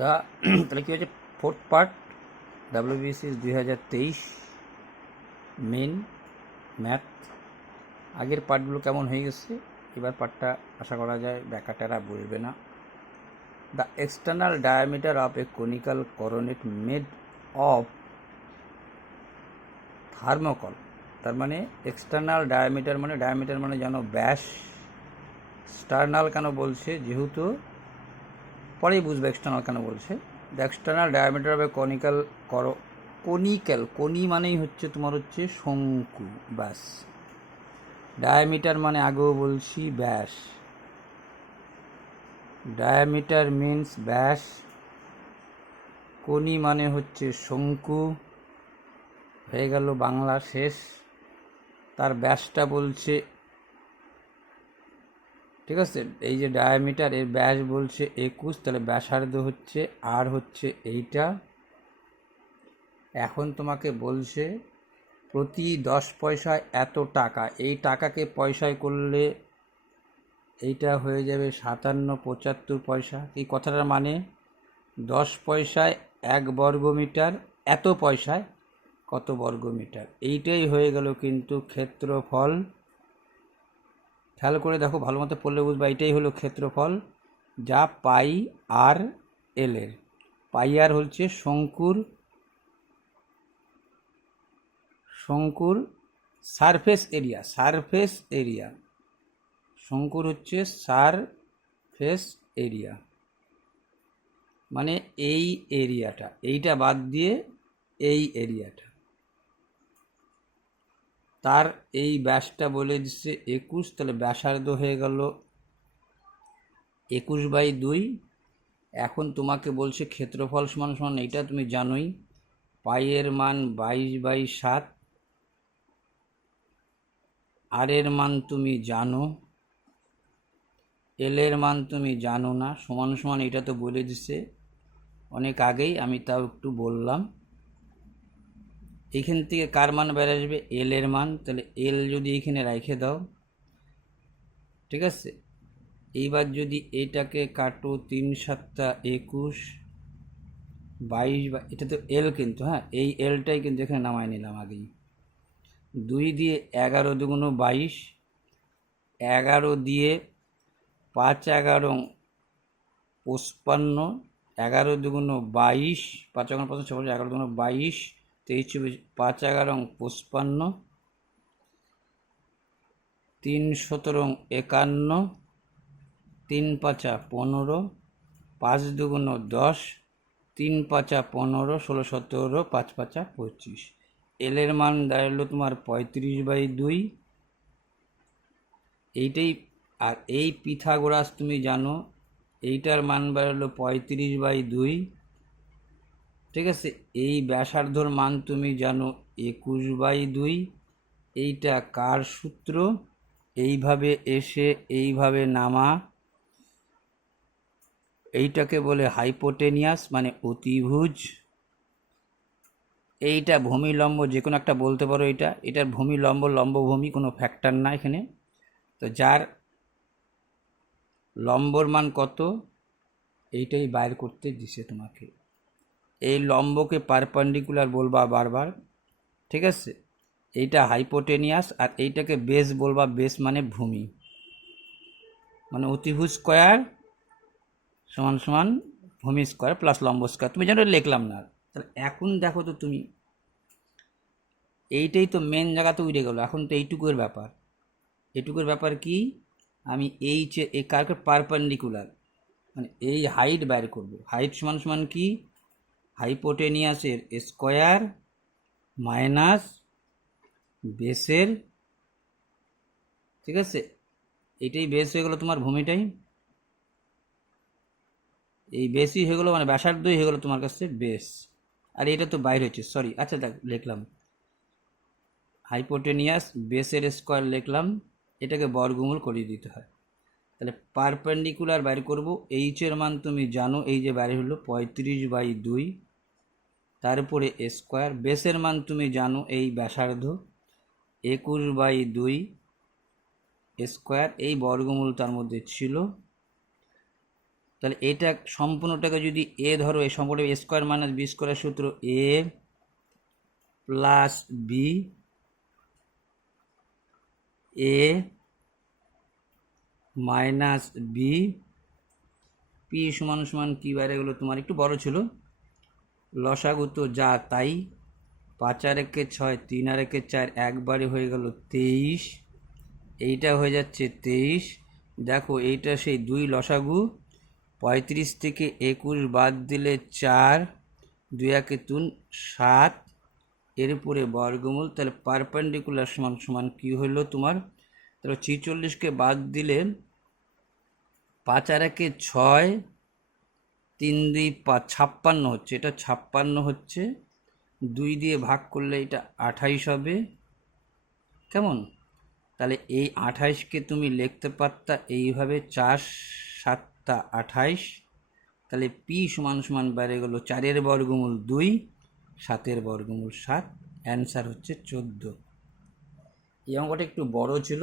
দা তাহলে কী হচ্ছে, fourth part WBC 2023 main math. আগের পার্টগুলো কেমন হয়ে গেছে, এবার পার্টটা আশা করা যায় ব্যাকাটারা বলবে না। The external diameter of a conical coronet made of thermocol. তার মানে এক্সটার্নাল ডায়ামিটার মানে জানো ব্যাস। স্টার্নাল কেন বলছে, যেহেতু পরেই বুঝবে এক্সটার্নাল কেন বলছে। দ্য এক্সটার্নাল ডায়ামিটার অফ এ কনি মানেই হচ্ছে তোমার হচ্ছে শঙ্কু, ব্যাস। ডায়ামিটার মানে আগেও বলছি ব্যাস। ডায়ামিটার মিন্স ব্যাস, কনি মানে হচ্ছে শঙ্কু। হয়ে গেল বাংলা শেষ। তার ব্যাসটা বলছে, ঠিক আছে, এই যে ডায়ামিটার এর ব্যাস বলছে 21, তাহলে ব্যাসার্ধ হচ্ছে আর হচ্ছে এইটা। এখন তোমাকে বলছে প্রতি 10 পয়সায় এত টাকা, এই টাকাকে পয়সায় করলে এইটা হয়ে যাবে 57-75 পয়সা। এই কথাটার মানে 10 পয়সায় 1 বর্গমিটার, এত পয়সায় কত বর্গমিটার, এইটাই হয়ে গেল কিন্তু ক্ষেত্রফল। খেয়াল করে দেখো, ভালো মতো পড়লে বুঝবা, এইটাই হলো ক্ষেত্রফল, যা পাই আর এল এর। পাই আর হচ্ছে শঙ্কুর সারফেস এরিয়া। শঙ্কুর হচ্ছে সারফেস এরিয়া, মানে এই এরিয়াটা, এইটা বাদ দিয়ে এই এরিয়াটা। তার এই ব্যাসটা বলে দিচ্ছে 21, তাহলে ব্যাসার্ধ হয়ে গেল 21/2। এখন তোমাকে বলছে ক্ষেত্রফল সমান সমান, এইটা তুমি জানোই, পাইয়ের মান 22/7, আর এর মান তুমি জানো, এল এর মান তুমি জানো না। সমান সমান এটা তো বলে দিছে অনেক আগেই, আমি তাও একটু বললাম। এইখান থেকে কার মান বেড়ে আসবে, এল এর মান। তাহলে এল যদি এখানে রেখে দাও, ঠিক আছে। এইবার যদি এইটাকে কাটো, 3×7 21, 22, এটা তো এল কিন্তু, হ্যাঁ, এই এলটাই কিন্তু এখানে নামাই নিলাম আগেই। 2 দিয়ে 11 দুগুণ 22, 11 দিয়ে 5×11 55, 11 দুগুণ 22, 5×11 55, 11 দুগুণ 22, 23, 5×11 55, 3×17 51, 3×5 15, 5×2 10, 3×5 15, 16×17 5×5 25। এল এর মান দাঁড়ালো তোমার 35/2। এইটাই, আর এই পিথাগোরাস তুমি জানো, এইটার মান বেরোলো 35/2, ঠিক আছে। এই ব্যাসার্ধর মান তুমি জানো 21/2। এইটা কার সূত্র, এইভাবে এসে এইভাবে নামা, এইটাকে বলে হাইপোটেনিয়াস, মানে অতিভুজ। এইটা ভূমি লম্ব, যে কোনো একটা বলতে পারো, এটার ভূমি লম্ব, লম্বভূমি কোনো ফ্যাক্টর না এখানে। তো যার লম্বর মান কত, এইটাই বাইর করতে দিছে তোমাকে। এই লম্বকে পারপেন্ডিকুলার বলবা বারবার, ঠিক আছে। এইটা হাইপোটেনিয়াস, আর এইটাকে বেস বলবা, বেস মানে ভূমি, মানে অতিভুজ স্কোয়ার সমান সমান ভূমি স্কোয়ার প্লাস লম্ব স্কোয়ার। তুমি যেন লিখলাম না। তাহলে এখন দেখো তো তুমি, এইটাই তো মেন জায়গা তো উঠে গেলো। এখন তো এইটুকুর ব্যাপার কি, আমি এই যে এই কারকে পারপেন্ডিকুলার, মানে এই হাইট বাইর করব। হাইট সমান সমান কি, হাইপোটেনিয়াসের স্কোয়ার মাইনাস বেসের, ঠিক আছে। এইটাই বেস হয়ে গেলো তোমার ভূমিটাই, এই বেসই হয়ে গেলো, মানে ব্যাসার্ধই হয়ে গেলো তোমার কাছে বেস। আর এটা তো বাইরে হচ্ছে, সরি, আচ্ছা দেখ লিখলাম হাইপোটেনিয়াস বেসের স্কোয়ার লিখলাম, এটাকে বর্গমূল করিয়ে দিতে হয়। তাহলে পারপেন্ডিকুলার বাইর করব, এইচের মান তুমি জানো, এই যে বাইরে হলো 35/2, তারপরে স্কোয়ার। বেসের মান তুমি জানো, এই ব্যাসার্ধ 21/2 স্কোয়ার, এই বর্গমূল তার মধ্যে ছিল। তাহলে এটা সম্পূর্ণটাকে যদি এ ধরো, এই সম্পূর্ণ এ স্কোয়ার মাইনাস বি স্কোয়ারের সূত্র এ plus B A minus B P সমান সমান কী বাইরে গেলো তোমার, একটু বড় ছিল, লসাগু তো যা তাই, 5 আর 1 6, 3 আর 1 4, একবারে হয়ে গেল 23, এইটা হয়ে যাচ্ছে 23। দেখো এইটা সেই 2 লসাগু, 35 থেকে 21 বাদ দিলে 4, 2 1 3 7, এর উপরে বর্গমূল, তাহলে পারপেন্ডিকুলার সমান সমান কী হলো তোমার, তাহলে 46কে বাদ দিলে 5 আর 1 6, 3 2 5, 56 হচ্ছে, এটা 56 হচ্ছে, 2 দিয়ে ভাগ করলে এটা 28 হবে। কেমন? তাহলে এই 28কে তুমি লিখতে পারতা এইভাবে 4 7 28, তাহলে পি সমান সমান বেড়ে গেল 4 বর্গমূল 2, 7 বর্গমূল 7, অ্যান্সার হচ্ছে 14। এই অঙ্কটা একটু বড় ছিল,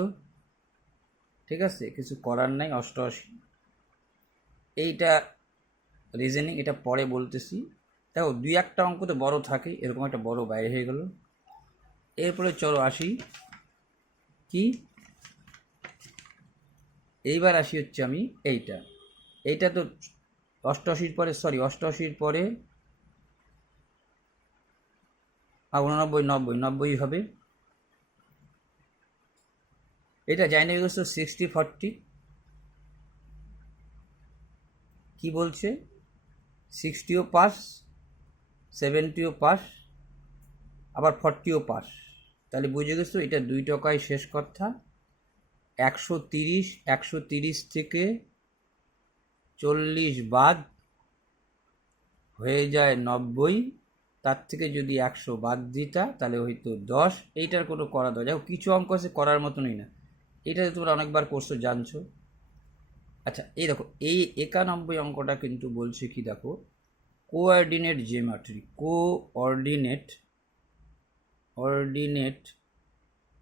ঠিক আছে, কিছু করার নাই। 88 এইটা রিজনিং, এটা পরে বলতেছি। দেখো 2-1টা অঙ্ক তো বড় থাকে, এরকম একটা বড় বাইরে হয়ে গেল। এরপরে চলো আসি কি, এইবার আসি হচ্ছে আমি এইটা তো 88 পরে, সরি 88 পরে 89 90 90 হবে। এটা জানি গেছো 60 40, কি বলছে 60ও পাস, 70ও পাস, আবার 40ও পাস। তাহলে বুঝে গেছো এটা 2 টাকায় শেষ কথা। 130 থেকে 40 বাদ হয়ে যায় 90, তার থেকে যদি 100 বাদ দিতা তাহলে হয়তো 10। এইটার কোনো করা দেওয়া যাও, কিছু অঙ্ক আছে করার মতনই না, এটা তোমরা অনেকবার করছো জানছো। আচ্ছা এই দেখো এই 91 অঙ্কটা কিন্তু বলছে কি, দেখো কোঅর্ডিনেট জিওমেট্রি, কোঅর্ডিনেট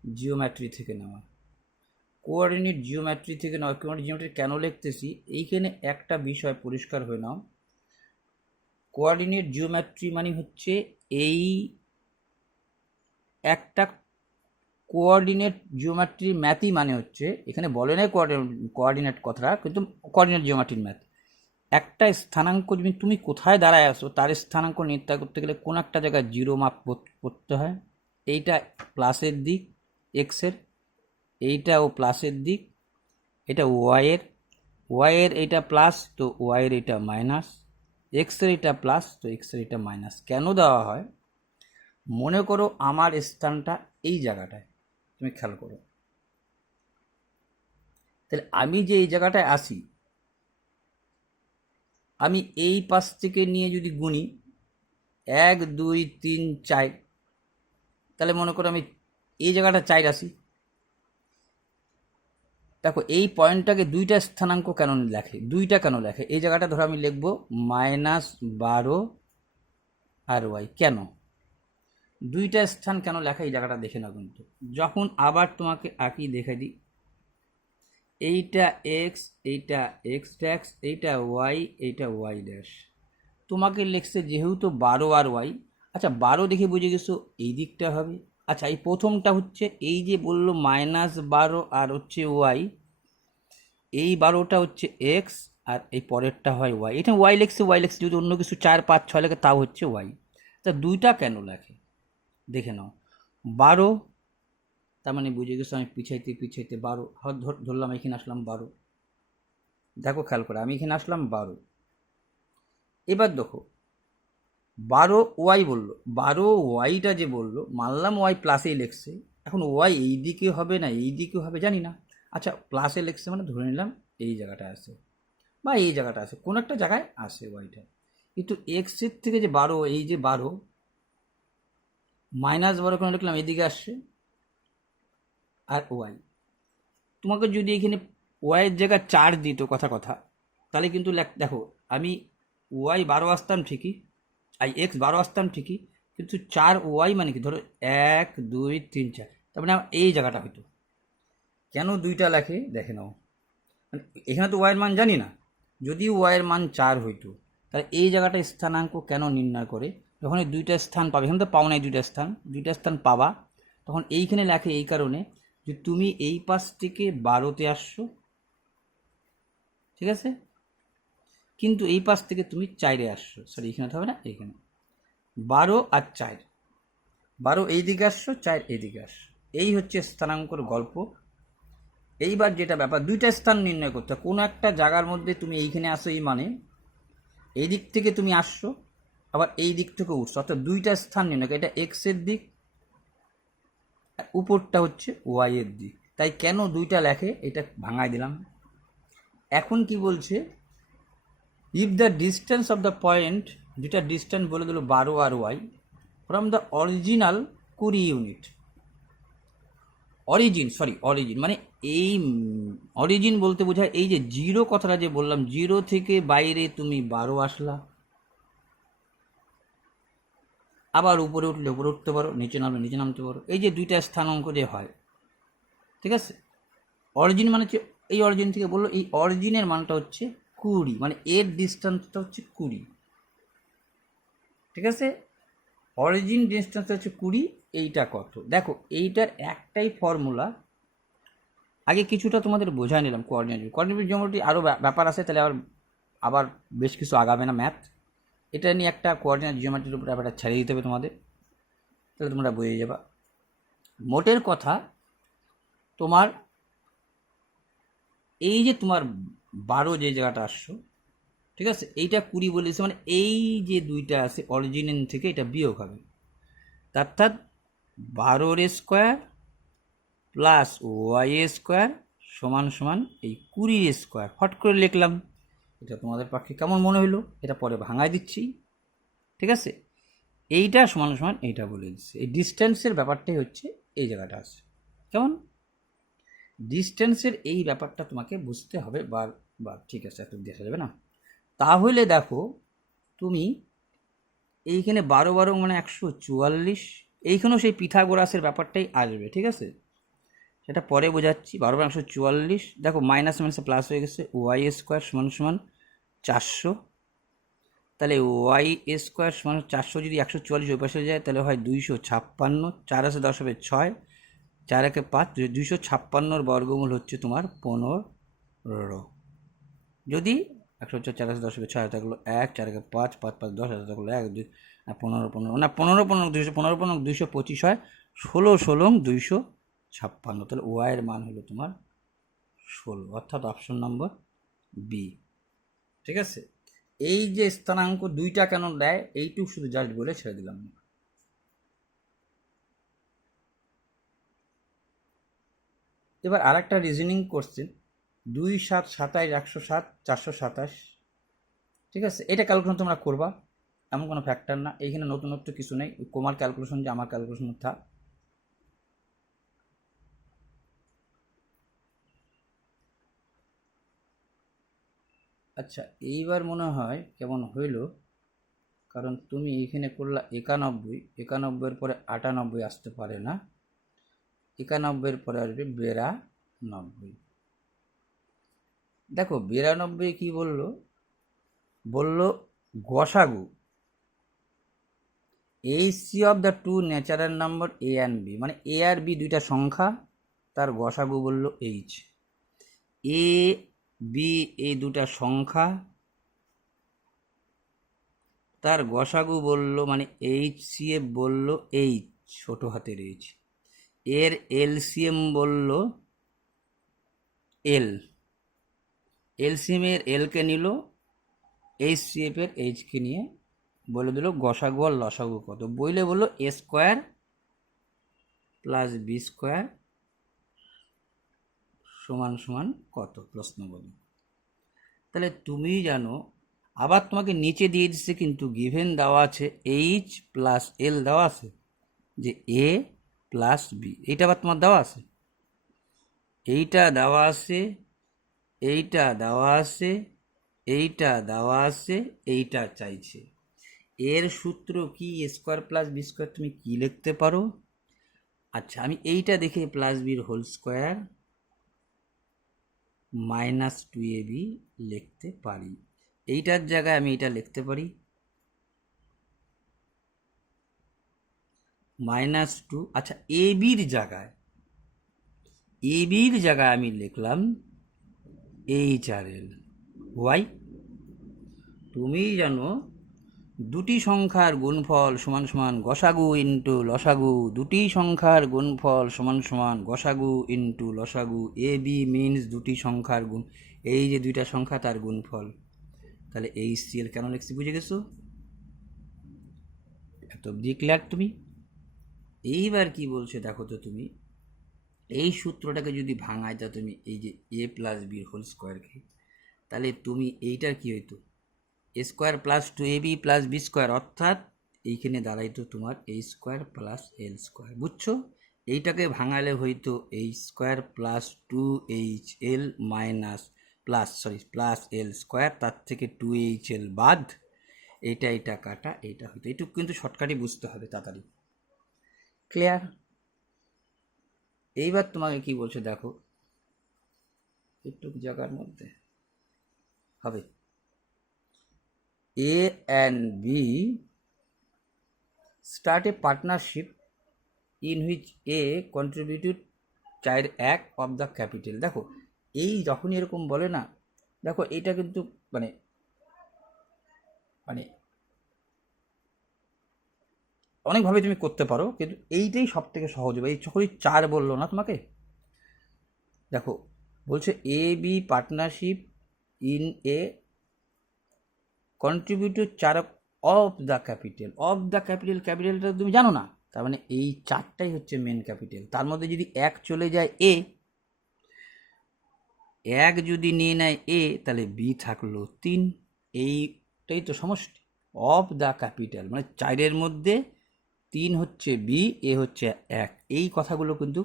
জিওমেট্রি থেকে নেওয়া। কোঅর্ডিনেট জিওমেট্রি থেকে নেওয়া, কোঅর্ডিনেট জিওমেট্রি কেন লিখতেছি, এইখানে একটা বিষয় পরিষ্কার হয়ে নাও। কোঅর্ডিনেট জিওমেট্রি মানে হচ্ছে এই একটা কোঅর্ডিনেট জিওমেট্রির ম্যাথই মানে হচ্ছে, এখানে বলে নাই কোঅর্ডিনেট কথাটা, কিন্তু কোঅর্ডিনেট জিওমেট্রির ম্যাথ, একটা স্থানাঙ্ক তুমি কোথায় দাঁড়ায় আসো তার স্থানাঙ্ক নির্ণয় করতে গেলে কোন একটা জায়গায় 0 মাপ করতে হয়। এইটা প্লাসের দিক এক্সের, এইটাও প্লাসের দিক, এটা ওয়াইয়ের এইটা প্লাস তো ওয়াইয়ের এটা মাইনাস, এক্সের এটা প্লাস তো এক্সের এটা মাইনাস। কেন দেওয়া হয়, মনে করো আমার স্থানটা এই জায়গাটায়, তুমি খেয়াল করো, তাহলে আমি যে এই জায়গাটায় আসি, আমি এই পাশ থেকে নিয়ে যদি গুনি 1 2 3 4, তাহলে মনে করো আমি এই জায়গাটা 4 আসি। দেখো এই পয়েন্টটাকে 2টা স্থানাঙ্ক কেন লেখে, 2টা কেন লেখে, এই জায়গাটা ধরো আমি লিখবো -12 আর ওয়াই। কেন 2টা স্থান কেন লেখা, এই জায়গাটা দেখে নাও। কিন্তু যখন আবার তোমাকে আঁকি দেখে দিই, এইটা এক্স, এইটা এক্স ড্যাশ, এইটা ওয়াই, এইটা ওয়াই ড্যাশ, তোমাকে লিখছে যেহেতু 12 আর ওয়াই। আচ্ছা 12 দেখে বুঝে গেছো এই দিকটা হবে। আচ্ছা এই প্রথমটা হচ্ছে এই যে বললো -12 আর হচ্ছে ওয়াই, এই 12টা হচ্ছে এক্স আর এই পরেরটা হয় ওয়াই। এটা ওয়াই লিখছে, যদি অন্য কিছু 4 5 6 লেখে তাও হচ্ছে ওয়াই। তা 2টা কেন লেখে দেখে নাও। 12 তার মানে বুঝে গেছো আমি পিছাইতে 12, ধরলাম এখানে আসলাম 12, দেখো খেয়াল করে আমি এখানে আসলাম 12। এবার দেখো 12 ওয়াই বললো, 12 ওয়াইটা যে বললো, মানলাম ওয়াই প্লাসেই লিখছে, এখন ওয়াই এই দিকে হবে না এই দিকে হবে জানি না। আচ্ছা প্লাসে লিখছে মানে ধরে নিলাম এই জায়গাটায় আছে বা এই জায়গাটা আছে, কোনো একটা জায়গায় আসে ওয়াইটা। কিন্তু এক্সের থেকে যে 12, এই যে 12 -12 কেন লিখলাম, এদিকে আসছে। আর ওয়াই, তোমাকে যদি এখানে ওয়াইয়ের জায়গায় 4 দিত কথা তাহলে কিন্তু দেখো আমি ওয়াই 12 আসতাম ঠিকই, এক্স 12 আসতাম ঠিকই, কিন্তু 4 ওয়াই মানে কি, ধরো 1 2 3 4, তার মানে এই জায়গাটা হইতো। কেন 2টা লেখে দেখে নাও, মানে এখানে তো ওয়াইয়ের মান জানি না, যদি ওয়াইয়ের মান 4 হইতো, তাহলে এই জায়গাটা স্থানাঙ্ক কেন নির্ণয় করে? যখন এই দুইটা স্থান পাবে, এখানে তো পাও নাই দুইটা স্থান পাবা, তখন এইখানে লেখে এই কারণে যে তুমি এই পাশ থেকে 12তে আসছো, ঠিক আছে, কিন্তু এই পাশ থেকে তুমি 4-এ আসছো, সরি এখানে হবে না, এইখানে 12 আর 4, 12 এই দিকে আসছো, 4 এই দিকে আসছো, এই হচ্ছে স্থানাঙ্কর গল্প। এইবার যেটা ব্যাপার, দুইটা স্থান নির্ণয় করতে হয়, কোনো একটা জায়গার মধ্যে তুমি এইখানে আসো, এই মানে এই দিক থেকে তুমি আসছো, আবার এই দিক থেকে উঠছো, অর্থাৎ দুইটা স্থান নির্ণয়, এটা এক্স এর দিক, উপরটা হচ্ছে ওয়াই এর দিক। তাই কেন দুইটা লেখে এটা ভাঙাই দিলাম। এখন কি বলছে, if the distance of the point, যেটা ডিস্টেন্স বলে দিল 12 আর y, from the original 20 unit, origin মানে এই অরিজিন বলতে বোঝায় এই যে জিরো কথাটা যে বললাম, জিরো থেকে বাইরে তুমি 12 আসলা, আবার উপরে উঠলে উপরে উঠতে পারো, নিচে নামলে নিচে নামতে পারো, এই যে দুইটা স্থানাঙ্ক যে হয়, ঠিক আছে। অরিজিন মানে হচ্ছে এই অরিজিন থেকে বললো, এই অরিজিনের মানটা হচ্ছে 20, মানে এর ডিস্টেন্সটা হচ্ছে 20, ঠিক আছে। অরিজিন ডিস্টেন্সটা হচ্ছে 20, এইটা কত দেখো, এইটার একটাই ফর্মুলা। আগে কিছুটা তোমাদের বোঝাই নিলাম কোঅর্ডিনেট জিওমেট্রি, আরও ব্যাপার আছে, তাহলে আবার বেশ কিছু আগাবে না ম্যাথ, এটা নিয়ে একটা কোঅর্ডিনেট জিওমেট্রির উপর ব্যাপারটা ছেড়ে দিতে হবে তোমাদের, তাহলে তোমরা বুঝে যাবা। মোটের কথা, তোমার এই যে তোমার 12 যে জায়গাটা আসছো, ঠিক আছে, এইটা 20 বলেছে, মানে এই যে দুইটা আছে অরিজিন থেকে এটা বিয়োগ হবে, অর্থাৎ 12 স্কোয়ার প্লাস ওয়াই স্কোয়ার সমান সমান এই 20 স্কোয়ার, ফট করে লিখলাম। এটা তোমাদের পক্ষে কেমন মনে হলো, এটা পরে ভাঙাই দিচ্ছি, ঠিক আছে। এইটা সমান সমান এইটা বলে দিচ্ছে, এই ডিস্টেন্সের ব্যাপারটাই হচ্ছে এই জায়গাটা আছে, কেমন ডিস্টেন্সের এই ব্যাপারটা তোমাকে বুঝতে হবে। বা ঠিক আছে, এত দেখা যাবে না। তাহলে দেখো, তুমি এইখানে 12 মানে 144, এইখানেও সেই পিথাগোরাসের ব্যাপারটাই আসবে, ঠিক আছে, সেটা পরে বোঝাচ্ছি। 12 144, দেখো মাইনাস মাইনাসে প্লাস হয়ে গেছে, ওয়াই স্কোয়ার সমান সমান 400, তাহলে ওয়াই স্কোয়ার সমান 400, যদি 144 ওই পাশে যায় তাহলে হয় 256, 4 আছে 10 হবে 6, 4 একে 5, 256 বর্গমূল হচ্ছে তোমার 15। যদি 104, 4 আছে 10 হবে 6, থাকলো 1, 4 একে 5, 5 5 10, থাকলো 1 2, 15 15 না 15 15 225 হয়, 16 16 256, তাহলে ওয়াইয়ের মান হলো তোমার 16, অর্থাৎ অপশন নম্বর বি, ঠিক আছে। এই যে স্থানাঙ্ক দুইটা কেন দেয়, এইটুকু শুধু জাস্ট বলে ছেড়ে দিলাম। এবার আর একটা রিজনিং কোশ্চেন, 2 7 27 107 427, ঠিক আছে, এটা ক্যালকুলেশন তোমরা করবা, এমন কোনো ফ্যাক্টর না, এইখানে নতুনত্ব কিছু নেই, তোমার ক্যালকুলেশন যে আমার ক্যালকুলেশন থাক। আচ্ছা, এইবার মনে হয় কেমন হইল, কারণ তুমি এইখানে করলা 91, 91-এর পরে 98 আসতে পারে না, 91-এর পরে আসবে 92। দেখো 92 কি বললো গসাগু HC of the two natural number A and B, মানে এ আর বি দুইটা সংখ্যা, তার গসাগু বললো এইচ। এ বি এই দুটা সংখ্যা, তার গসাগু বললো, মানে এইচ সি এফ বললো এইচ, ছোট হাতের এইচ, এর এলসিএম বললো এল, এলসিএম এর এলকে নিল, এইচ সি এফ এর এইচকে নিয়ে বলে দিল গসাগু আর লসাগু কত, বইলে বললো এ স্কোয়ার প্লাস বি স্কোয়ার সমান সমান কত, প্রশ্ন বলি। তাহলে তুমি জানো, আবার তোমাকে নিচে দিয়ে দিচ্ছে, কিন্তু গিভেন দেওয়া আছে এইচ প্লাস এল দেওয়া আছে, যে এ প্লাস বি, এইটা আবার তোমার দেওয়া আছে, এইটা দেওয়া আছে, এইটা দেওয়া আছে, এইটা দেওয়া আছে, এইটা চাইছে। এর সূত্র কি, এ স্কোয়ার প্লাস বি স্কোয়ার, তুমি কি লিখতে পারো? আচ্ছা, আমি এইটা দেখে প্লাস বির হোল স্কোয়ার -2ab লিখতে পারি। এইটার জায়গায় আমি এটা লিখতে পারি -2। আচ্ছা, এবির জায়গায় আমি লিখলাম HRL। ওয়াই? তুমি জানো দুটি সংখ্যার গুণফল সমান সমান গসাগু ইন্টু লসাগু, দুটি সংখ্যার গুণফল সমান সমান গসাগু ইন্টু লসাগু। এবি মিনস দুটি সংখ্যার গুণ, এই যে দুইটা সংখ্যা তার গুণফল। তাহলে HCl কেন লিখছি বুঝে গেছো? এত অব্দি ক্লিয়ার তুমি? এইবার কি বলছে দেখো তো, তুমি এই সূত্রটাকে যদি ভাঙায় তা তুমি এই যে a প্লাস বির হোল স্কোয়ারকে, তাহলে তুমি এইটার কি হইতো a square plus 2ab plus B square, অর্থাৎ এইখানে দাঁড়াইতো তোমার a square plus L square. বুঝছো? এইটাকে ভাঙালে হইতো a square plus 2HL minus plus L square, তার থেকে 2HL বাদ, এটা কাটা, এইটা হইতো। এইটুকু কিন্তু শর্টকাটই বুঝতে হবে তাড়াতাড়ি। ক্লিয়ার? এইবার তোমাকে কি বলছে দেখো, একটু জায়গার মধ্যে হবে A and B start a partnership in which A contributed 4/1 of the capital। দেখো এই যখনই এরকম বলে না, দেখো এটা কিন্তু মানে মানে অনেকভাবে তুমি করতে পারো, কিন্তু এইটাই সব থেকে সহজ হবে। এই যখনই 4 বললো না তোমাকে, দেখো বলছে A B partnership in A contributed 4 of the capital. Of the capital, ক্যাপিটালটা তুমি জানো না, তার মানে এই 4টাই হচ্ছে মেন ক্যাপিটাল। তার মধ্যে যদি 1 চলে যায় এ, 1 যদি নিয়ে নেয় এ, তাহলে বি থাকলো 3। এইটাই তো সমষ্টি অফ দ্য ক্যাপিটাল, মানে 4-এর মধ্যে 3 হচ্ছে বি, এ হচ্ছে 1। এই কথাগুলো কিন্তু,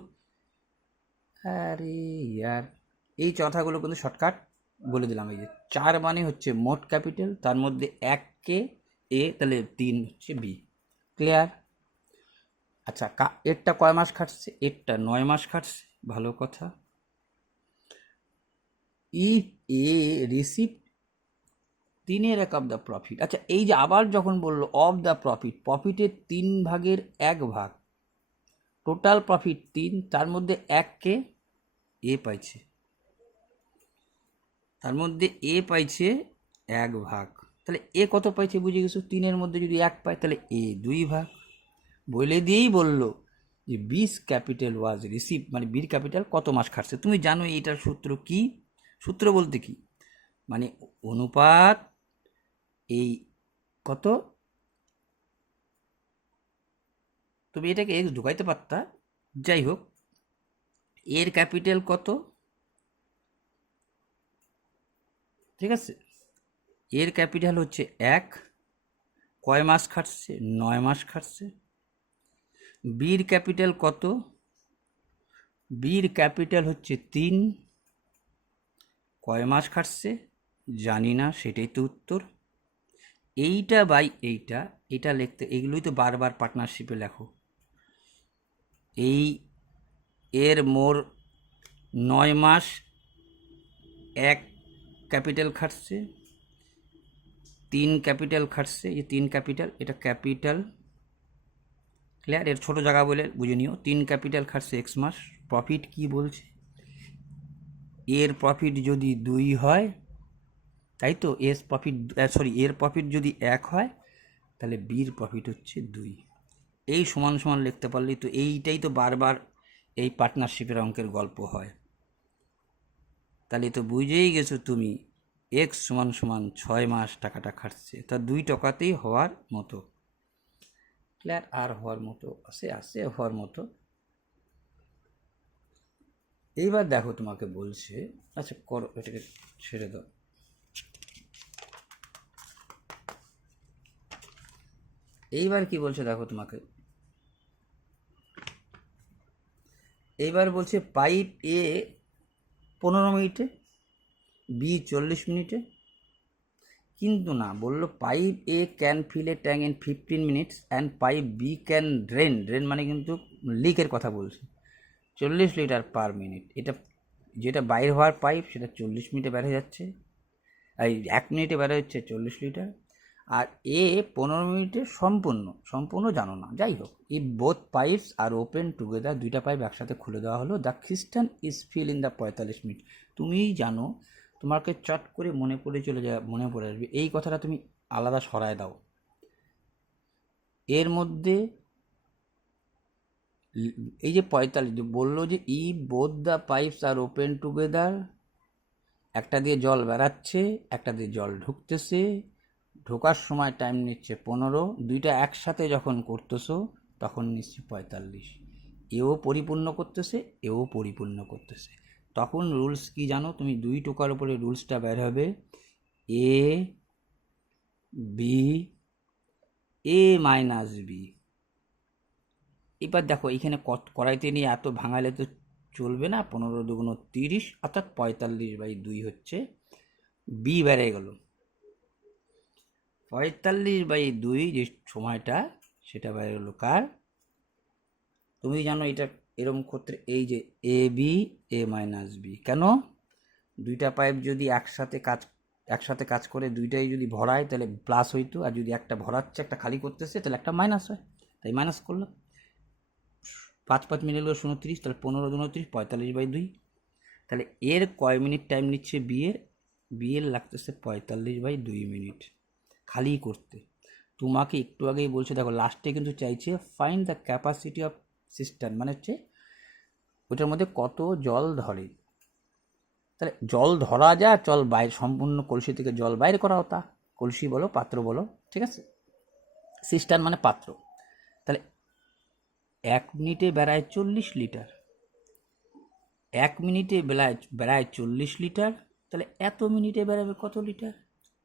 আরে ইয়ার, এই কথাগুলো কিন্তু শর্টকাট বলে দিলাম। এই যে 4 মানে হচ্ছে মোট ক্যাপিটাল, তার মধ্যে 1কে এ, তাহলে 3 হচ্ছে বি। ক্লিয়ার? আচ্ছা, এরটা কয় মাস খাটছে? এরটা 9 মাস খাটছে। ভালো কথা। If A receive 3/1 of the profit. আচ্ছা, এই যে আবার যখন বললো অফ দ্য প্রফিট, প্রফিটের 3/1, টোটাল প্রফিট 3, তার মধ্যে 1কে এ পাইছে, তার মধ্যে এ পাইছে 1/। তাহলে এ কত পাইছে বুঝে গেছো? 3-এর মধ্যে যদি 1 পায় তাহলে এ 2/। বলে দিয়েই বললো যে বিস ক্যাপিটাল ওয়াজ রিসিভ, মানে বির ক্যাপিটাল কত মাস খাটছে। তুমি জানো এইটার সূত্র কি? সূত্র বলতে কি, মানে অনুপাত এই কত, তুমি এটাকে এক্স ঢুকাইতে পারতা, যাই হোক, এর ক্যাপিটাল কত, ঠিক আছে, এর ক্যাপিটাল হচ্ছে 1, কয় মাস খাটছে? 9 মাস খাটছে। বির ক্যাপিটাল কত? বির ক্যাপিটাল হচ্ছে 3, কয় মাস খাটছে? জানি না, সেটাই তো উত্তর। এইটা বাই এইটা, এটা লিখতে, এইগুলোই তো বারবার পার্টনারশিপে লেখো। এই এর মোর 9 মাস 1 ক্যাপিটাল খাটছে, 3 ক্যাপিটাল খাটছে, এই 3 ক্যাপিটাল, এটা ক্যাপিটাল। ক্লিয়ার? এর ছোটো জায়গা বলে বুঝে নিও। 3 ক্যাপিটাল খাটছে x মাস। প্রফিট কি বলছে? এর প্রফিট যদি 2 হয়, তাই তো, এর প্রফিট যদি 1 হয়, তাহলে বির প্রফিট হচ্ছে 2। এই সমান সমান লিখতে পারলেই তো, এইটাই তো বারবার এই পার্টনারশিপের অঙ্কের গল্প হয়। তাহলে তো বুঝেই গেছো তুমি, এক্স সমান সমান 6 মাস টাকাটা খাটছে, তা 2 টাকাতেই হওয়ার মতো। ক্লিয়ার? আর হওয়ার মতো আছে হওয়ার মতো। এইবার দেখো তোমাকে বলছে, আচ্ছা করো, এটাকে ছেড়ে দাও। এইবার কি বলছে দেখো তোমাকে, এইবার বলছে পাইপ এ 15 মিনিটে, বি 40 মিনিটে, কিন্তু না, বললো pipe A can fill a tank in 15 minutes and pipe B can drain মানে কিন্তু লিকের কথা বলছে 40 লিটার পার মিনিট। এটা যেটা বাইর হওয়ার পাইপ সেটা 40 মিনিটে বের হয়ে যাচ্ছে, এই 1 মিনিটে বের হচ্ছে 40 লিটার। আর এ 15 মিনিটে সম্পূর্ণ জানো না, যাই হোক। If both pipes are open together, দুইটা পাইপ একসাথে খুলে দেওয়া হলো, দ্য খ্রিস্টান is fill in the 45 minute. তুমিই জানো, তোমাকে চট করে মনে পড়ে আসবে এই কথাটা, তুমি আলাদা সরায় দাও। এর মধ্যে এই যে 45 বললো যে if both the pipes are open together, একটা দিয়ে জল বেরাচ্ছে, একটা দিয়ে জল ঢুকতেছে, ঢোকার সময় টাইম নিচ্ছে 15, দুইটা একসাথে যখন করতেছো তখন নিচ্ছে 45। এও পরিপূর্ণ করতেছে, এও পরিপূর্ণ করতেছে। তখন রুলস কি জানো তুমি? 2 টোকার উপরে রুলসটা বের হবে, A B, A minus B. এবার দেখো এখানে কড়াইতে নিয়ে এত ভাঙালে তো চলবে না। 15 দুগুণ 30, অর্থাৎ 45/2 হচ্ছে বি বেড়ে গেল। 45/2 যে সময়টা, সেটা বেড়ে গেল কার? তুমি জানো এটা এরকম ক্ষেত্রে এই যে A B, A minus B. কেন? দুইটা পাইপ যদি একসাথে কাজ করে, দুইটাই যদি ভরায় তাহলে প্লাস হইতো, আর যদি একটা ভরাচ্ছে একটা খালি করতেছে তাহলে একটা মাইনাস হয়, তাই মাইনাস করলো। 5 মিনিট হলো 29, তাহলে 15 × 29 45/2। তাহলে এর কয় মিনিট টাইম নিচ্ছে বিয়ের লাগতেছে 45/2 মিনিট খালি করতে। তোমাকে একটু আগেই বলছে, দেখো লাস্টে কিন্তু চাইছে find the capacity of system, মানে হচ্ছে ওটার মধ্যে কত জল ধরে। তাহলে জল ধরা যা, জল বাইরে, সম্পূর্ণ কলসি থেকে জল বাইরে করা হতা, কলসি বলো পাত্র বলো, ঠিক আছে? সিস্টার মানে পাত্র। তাহলে 1 মিনিটে বেড়ায় 40 লিটার, 1 মিনিটে বেড়ায় 40 লিটার। তাহলে এত মিনিটে বেড়াবে কত লিটার?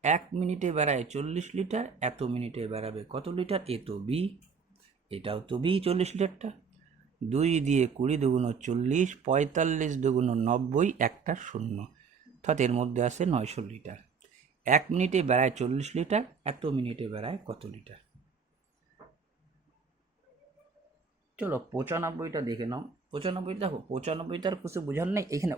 1 মিনিটে বেড়ায় 40 লিটার, এত মিনিটে বেড়াবে কত লিটার? এ তো বি, এটাও তো বি, 40 লিটারটা। 2 দিয়ে 20 দুগুণ 40, 45 দুগুণ 90, একটা শূন্য, অর্থাৎ এর মধ্যে আছে 900 লিটার। 1 মিনিটে বেড়ায় 40 লিটার, এত মিনিটে বেড়ায় কত লিটার? চলো 95টা দেখে নাও। 95 দেখো, 95টার কিছু বোঝার নেই এখানে।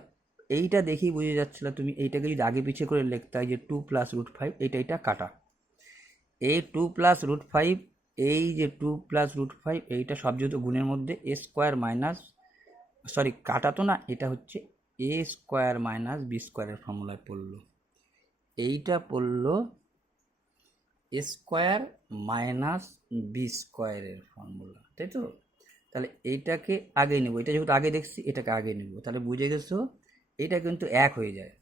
এইটা দেখেই বুঝে যাচ্ছিল, তুমি এইটাকে যদি আগে পিছিয়ে করে লিখতে হয় যে 2 + √5, এটা কাটা। এই 2 + √5, এই যে 2 + √5, এইটা সব যেহেতু গুণের মধ্যে, এ স্কোয়ার মাইনাস, সরি কাটা তো না, এটা হচ্ছে এ স্কোয়ার মাইনাস বি স্কোয়ারের ফর্মুলায় পড়লো। এইটা পড়লো এ স্কোয়ার মাইনাস বি স্কোয়ারের ফর্মুলা, তাই তো? তাহলে এইটাকে আগে নেব, এটা যেহেতু আগে দেখছি এটাকে আগে নেব। তাহলে বুঝে গেছো এটা কিন্তু 1 হয়ে যায়।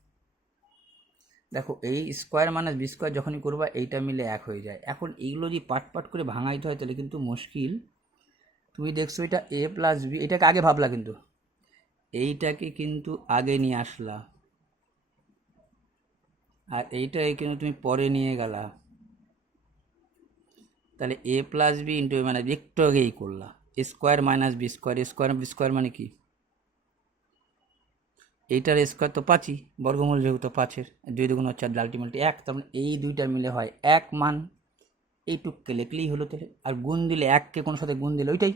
দেখো এই স্কোয়ার মাইনাস বি স্কোয়ার যখনই করবা এইটা মিলে 1 হয়ে যায়। এখন এইগুলো যদি পাট করে ভাঙাইতে হয় তাহলে কিন্তু মুশকিল। তুমি দেখছো এটা এ প্লাস বি, এটাকে আগে ভাবলা, কিন্তু এইটাকে কিন্তু আগে নিয়ে আসলা, আর এইটা কিন্তু তুমি পরে নিয়ে গেলা। তাহলে A plus B into A মানে একটু আগেই করলা, square minus B square, square B square মানে কি? এইটার স্কোয়ার তো 5ই, বর্গমূল যেহেতু 5-এর, 2 দুগুণ 4, আলটিমেটলি 1। তার মানে এই দুইটা মিলে হয় 1 মান। এইটুককে লিখলেই হলো তাহলে। আর গুণ দিলে 1কে কোনো সাথে গুণ দিলে ওইটাই।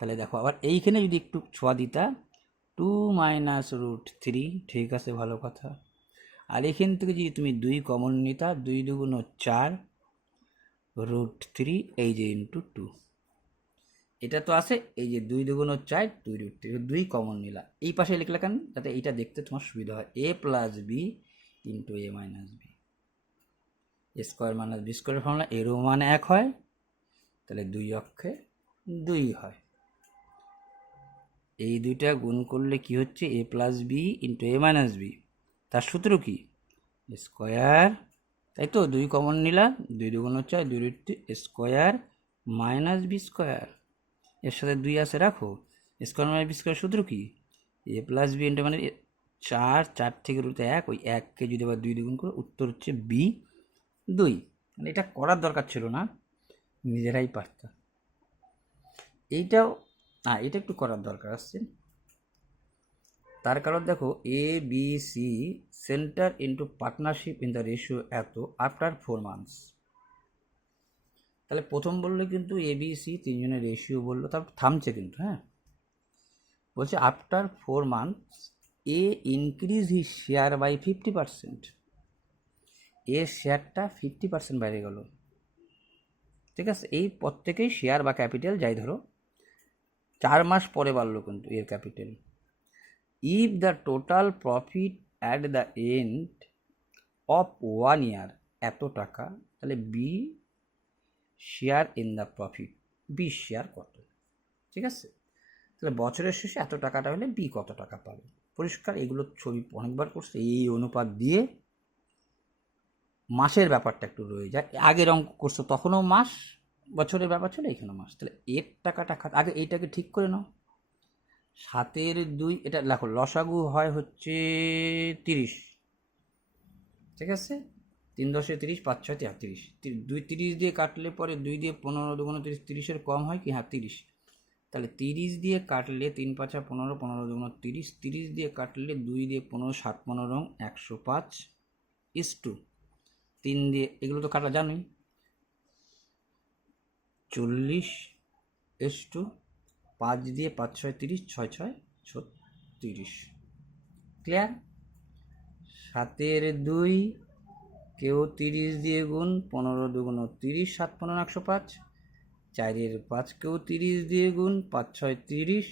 তাহলে দেখো আবার এইখানে যদি একটু ছোঁয়া দিতা, 2 - √3, ঠিক আছে, ভালো কথা। আর এখান থেকে যদি তুমি 2 কমন নিতা, 2 দুগুণ 4, √3, এই যে ইন্টু 2, এটা তো আছে। এই যে 2 দুগুণ 4, 2 √3, 2 কমন নিলা, এই পাশে লিখলে কেন? যাতে এইটা দেখতে তোমার সুবিধা হয়। A plus B into A minus B, square minus B স্কোয়ারের ফর্মুলা, এরও মান 1 হয়, তাহলে 2 অক্ষে 2 হয়। এই দুইটা গুণ করলে কি হচ্ছে? এ plus B into A minus B. তার সূত্র কি? স্কোয়ার, তাই তো? 2 কমন নিলাম, 2 দুগুণ 4, 2 স্কোয়ার মাইনাস বি স্কোয়ার, এর সাথে 2 আছে রাখো। স্কোয়ার মাইনাস বি স্কোয়ার সূত্র কি? এ প্লাস বি ইন্টু মানে 4 থেকে √1, ওই 1কে যদি আবার 2 দ্বিগুণ করো, উত্তর হচ্ছে বি 2। মানে এটা করার দরকার ছিল না, নিজেরাই পারতাম। এইটাও এটা একটু করার দরকার আছে। তার কারণ দেখো, A B C enter into partnership in the ratio এত আফটার 4 মান্থস। তাহলে প্রথম বললে কিন্তু এ বি সি তিনজনের রেশিও বললো, তারপর থামছে কিন্তু, হ্যাঁ, বলছে after 4 months A increase his share by 50%, এর শেয়ারটা 50% বেড়ে গেল। ঠিক আছে, এই প্রত্যেকেই শেয়ার বা ক্যাপিটাল যাই ধরো 4 মাস পরে বাড়লো কিন্তু এর capital. If the total profit at the end of 1 ইয়ার এত টাকা, তাহলে B share in the profit, B share কত। ঠিক আছে, তাহলে বছরের শেষে এত টাকাটা হলে বি কত টাকা পাবে। পরিষ্কার, এগুলো ছবি অনেকবার করছে। এই অনুপাত দিয়ে মাসের ব্যাপারটা একটু রয়ে যায়। আগের অঙ্ক করছো তখনও মাস বছরের ব্যাপার ছিল, এখানেও মাস। তাহলে এর টাকাটা আগে এইটাকে ঠিক করে নাও। 7/2 এটা লেখো, লসাগু হয় হচ্ছে 30। ঠিক আছে, 3 10 30, 5 6 33, 2 30 দিয়ে কাটলে পরে 2 দিয়ে 15 2 30, 30-এর কম হয় কি? হ্যাঁ 30। তাহলে 30 দিয়ে কাটলে 3 5 15, 15 2 30, 30 দিয়ে কাটলে 2 দিয়ে 15, 7 15 105 ইস টু 3 দিয়ে, এগুলো তো কাটা জানোই, 40 ইস টু 5 দিয়ে 5 6 30, 6 6 36। ক্লিয়ার? 7/2 কেউ 30 দিয়ে গুণ, 15 2 30, 7 15 105। 4/5 কেউ 30 দিয়ে গুণ, 5 6 30,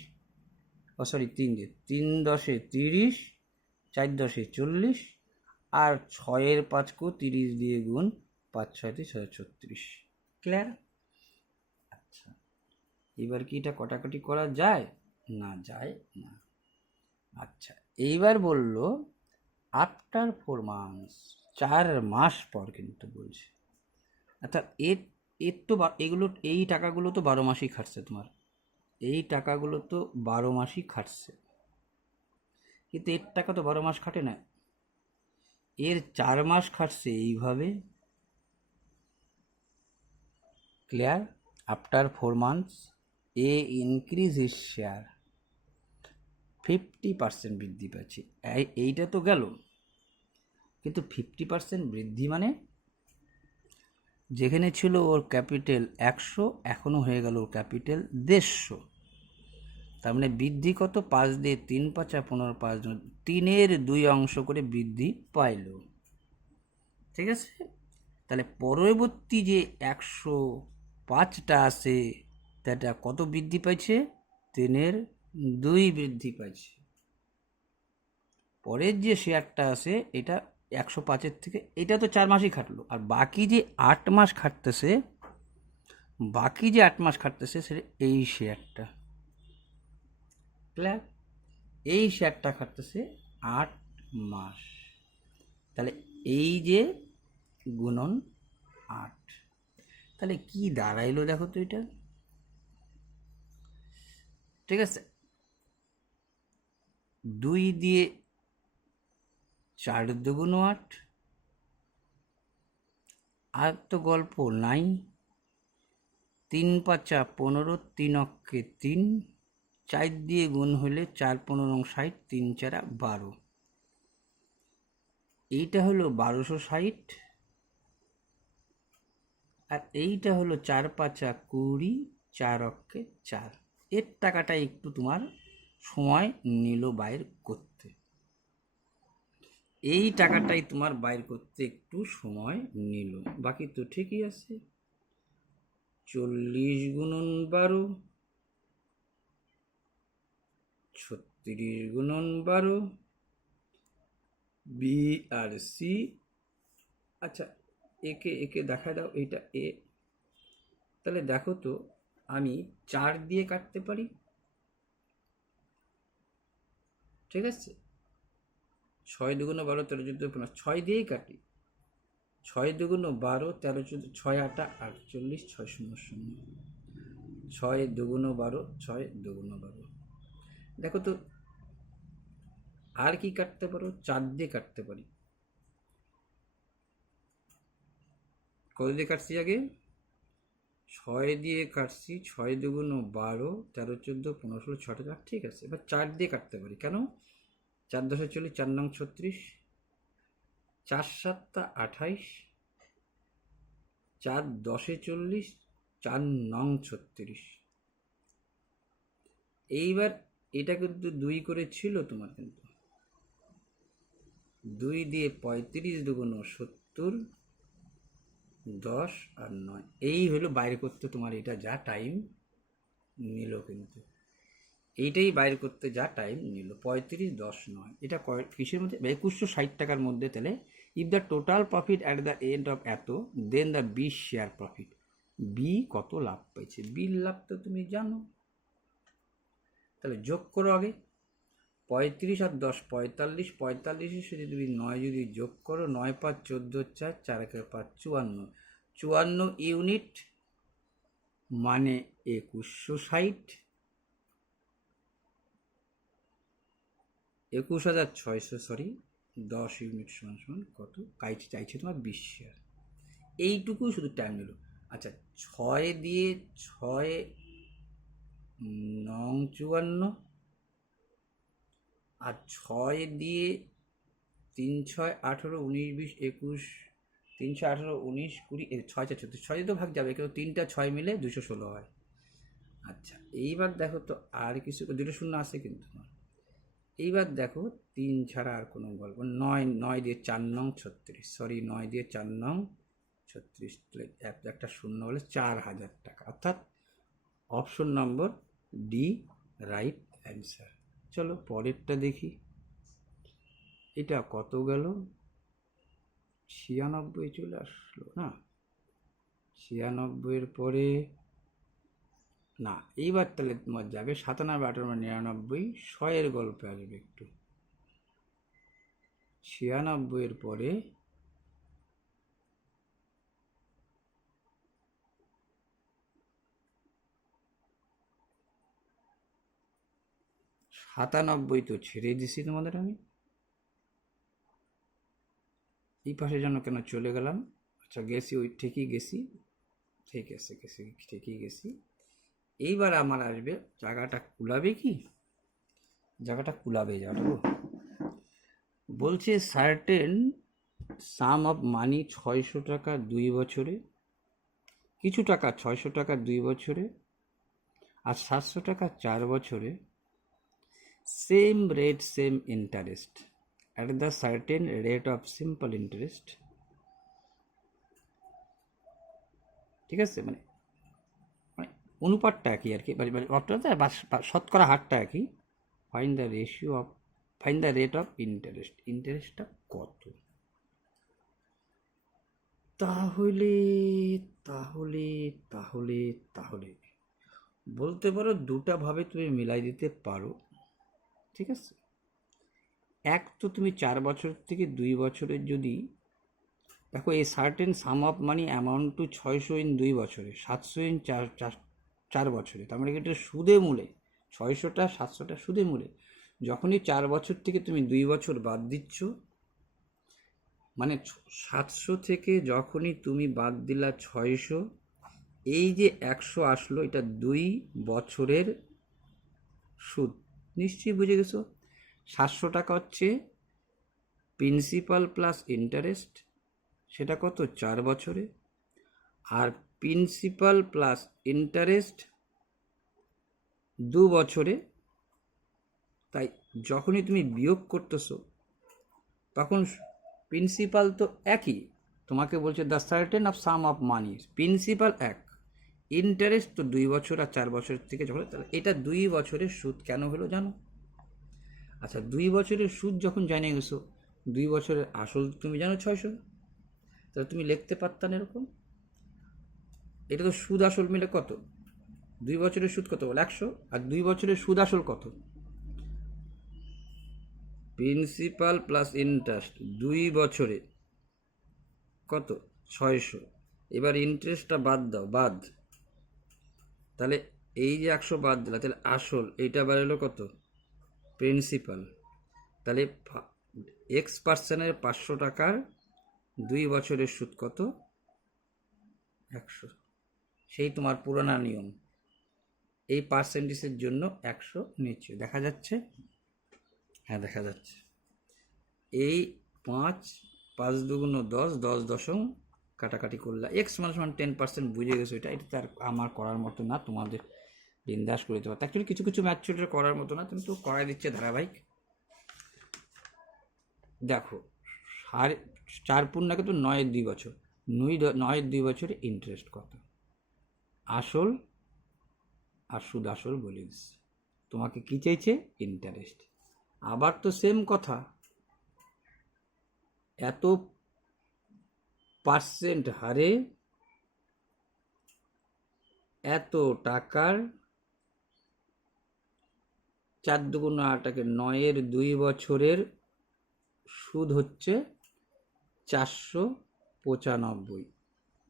3 দিয়ে 3 10 30, 4 10 40, আর 6/5 কেউ 30 দিয়ে গুণ, 5 6 36। ক্লিয়ার? আচ্ছা, এবার কি এটা কটাকটি করা যায়? না, যায় না। আচ্ছা, এইবার বলল আফটার 4 মান্থস, 4 মাস পর কিন্তু বলছে। অর্থাৎ এর তো এগুলো, এই টাকাগুলো তো 12 মাসই খাটছে তোমার, এই টাকাগুলো তো 12 মাসই খাটছে, কিন্তু এর টাকা তো 12 মাস খাটে না, এর 4 মাস খাটছে এইভাবে। Clear? After 4 months A increase his share, 50% বৃদ্ধি পাচ্ছে। এইটা তো গেল, কিন্তু 50% বৃদ্ধি মানে যেখানে ছিল ওর ক্যাপিটাল 100, এখনও হয়ে গেল ওর ক্যাপিটাল 150। তার মানে বৃদ্ধি কত? 5 দিয়ে 3 5 15, 5 3-এর 2 অংশ করে বৃদ্ধি পাইল। ঠিক আছে, তাহলে পরবর্তী যে 105টা আছে, সেটা কত বৃদ্ধি পাইছে? 3-এর 2 বৃদ্ধি পাইছে। পরের যে শেয়ারটা আছে এটা 105-এর থেকে, এটা তো 4 মাসই খাটলো, আর বাকি যে 8 মাস খাটতেছে, সেটা এই শেয়ারটা। ক্লিয়ার? এই শেয়ারটা খাটতেছে 8 মাস, তাহলে এই যে গুণন 8, তাহলে কি দাঁড়াইলো দেখো তো এটা। ঠিক আছে, 2 দিয়ে 4 2 8, আর তো গল্প নাই। 3 5 15, 3 অক্ষে 3, 4 দিয়ে গুণ হলে 4 15 60, 3 4 12। এইটা হলো 1260, আর এইটা হলো 4 5 20, 4 অক্ষে 4। এর টাকাটা একটু তোমার সময় নিল বাইর করতে, এই টাকাটাই তোমার বাইর করতে একটু সময় নিল, বাকি তো ঠিকই আছে। 40 গুণন 12, 36 গুণন 12, বি আর সি। আচ্ছা, একে একে দেখা দাও, এটা এ। তাহলে দেখো তো, আমি 4 দিয়ে কাটতে পারি। ঠিক আছে, 6 2 12 13 14 15, 6 দিয়েই কাটি। 6 2 12 13 14, 6 8 48, 6 0 0, 6 2 12, 6 2 12। দেখো তো আর কি কাটতে পারো? 4 দিয়ে কাটতে পারি। কত দিয়ে কাটছি আগে? 6 দিয়ে কাটছি, 6 2 12, 13 14 15 16 6 8। ঠিক আছে, এবার 4 দিয়ে কাটতে পারি। কেন? 4 10 40, 4 9 36, 4 7 28, 4 10 40, 4 9 36। এইবার এটা কিন্তু 2 করে ছিল তোমার, কিন্তু 2 দিয়ে 35 দুগুণ 70, 10 আর 9, এই হলো বাইরে করতে তোমার এটা যা টাইম নিল। কিন্তু এইটাই বাইর করতে যা টাইম নিল 35, 10, 9, এটা কিসের মধ্যে? 2160 টাকার মধ্যে। তাহলে if the total profit at the end of এত, then the B share profit. B কত লাভ পাইছে? বির লাভ তো তুমি জানো। তাহলে যোগ করো আগে 35 আর 10, 45, 45-এর সাথে তুমি 9 যদি যোগ করো, 9 5 14, 4 4 5 54, 54 ইউনিট মানে 2160, 21,600, সরি 10 ইউনিট সমান সমান কত চাইছে তোমার 20 শেয়ার। এইটুকু শুধু টাইম নিল। আচ্ছা, 6 দিয়ে 6 9 54, আর 6 দিয়ে 3 6 18 19 20 21, 3 6 18 19 20, 6 4 36, 6 তো ভাগ যাবে, কিন্তু 3টা 6 মিলে 216 হয়। আচ্ছা, এইবার দেখো তো আর কিছু, 2টা শূন্য আছে কিন্তু। এইবার দেখো 3 ছাড়া আর কোনো গল্প? 9 দিয়ে 4 নং 36, সরি 9 দিয়ে 4 নং 36, একটা শূন্য হলে 4000 টাকা। অর্থাৎ option number D right answer. চলো পরেরটা দেখি। এটা কত গেল? 96 চলে আসলো না? 96-এর পরে না, এইবার তাহলে তোমার যাবে 97, 98, 99, 100-এর গল্পে আসবে একটু। 96-এর পরে 97 তো ছেড়ে দিছি তোমাদের আমি। এই পাশে যেন কেন চলে গেলাম? আচ্ছা গেছি, ওই ঠিকই গেছি, ঠিক আছে ঠিকই গেছি। এইবার আমার আসবে, জায়গাটা কুলাবে কি? জায়গাটা কুলাবে, জায়গাটা বলছে সার্টেন সাম অফ মানি 600 টাকা 2 বছরে, কিছু টাকা 600 টাকা 2 বছরে, আর 700 টাকা 4 বছরে, same rate same interest at the certain rate of simple interest. ঠিক আছে, মানে অনুপাতটা একই আর কি, অর্থাৎ শতকরা হারটা একই। Find the ratio of, find the rate of interest, ইন্টারেস্টটা কত? তাহলে তাহলে তাহলে তাহলে বলতে পারো দুটা ভাবে তুমি মিলাই দিতে পারো। ঠিক আছে, এক তো তুমি 4 বছর থেকে 2 বছরের যদি দেখো, এই certain some of money amount two 600 in 2 বছরে, 700 ইন 4 বছরে, তার মানে এটা সুদে মূলে 600টা 700টা সুদে মূলে। যখনই 4 বছর থেকে তুমি 2 বছর বাদ দিচ্ছ, মানে 700 থেকে যখনই তুমি বাদ দিলা 600, এই যে 100 আসলো, এটা 2 বছরের সুদ। নিশ্চয়ই বুঝে গেছো? 700 টাকা হচ্ছে প্রিন্সিপাল প্লাস ইন্টারেস্ট, সেটা কত? 4 বছরে। আর প্রিন্সিপাল প্লাস ইন্টারেস্ট 2 বছরে। তাই যখনই তুমি বিয়োগ করতেছো, তখন প্রিন্সিপাল তো একই, তোমাকে বলছে the certain of some of money, principal এক, ইন্টারেস্ট তো 2 বছর আর 4 বছর থেকে যখন, তাহলে এটা 2 বছরের সুদ কেন হলো জানো? আচ্ছা, 2 বছরের সুদ যখন জানিয়ে গেছো, 2 বছরের আসল তুমি জানো 600, তাহলে তুমি লিখতে পারতাম এরকম, এটা তো সুদ আসল মিলে কত? 2 বছরের সুদ কত বলে 100, আর 2 বছরের সুদ আসল কত? প্রিন্সিপাল প্লাস ইন্টারেস্ট 2 বছরে কত? 600। এবার ইন্টারেস্টটা বাদ দাও, বাদ, তাহলে এই যে 100 বাদ দিলা, তাহলে আসল এইটা বাড়লো কত? প্রিন্সিপাল। তাহলে X% 500 টাকার 2 বছরের সুদ কত? 100। সেই তোমার পুরানা নিয়ম, এই পার্সেন্টেজের জন্য 100 নিচ্ছে, দেখা যাচ্ছে? হ্যাঁ দেখা যাচ্ছে। এই 5 5 দুগুণ 10, 10 দশম কাটাকাটি করলে X সমান 10%, বুঝে গেছো? এটা তার আমার করার মতো না, তোমাদের বিন্দাস করে দিতে পারো। অ্যাকচুয়ালি কিছু কিছু ম্যাথ করার মতো না, কিন্তু করাই দিচ্ছে ধারাবাহিক। দেখো হার 4 পূর্ণাঙ্গ তো 9-এর 2 বছর, 9-এর 2 বছরে ইন্টারেস্ট কত, আসল আর সুদ আসল বলে দিচ্ছে। তোমাকে কি চাইছে? ইন্টারেস্ট। আবার তো সেম কথা, এত পার্সেন্ট হারে এত টাকার 4 দুগুণ 8, 9-এর 2 বছরের সুদ হচ্ছে 495।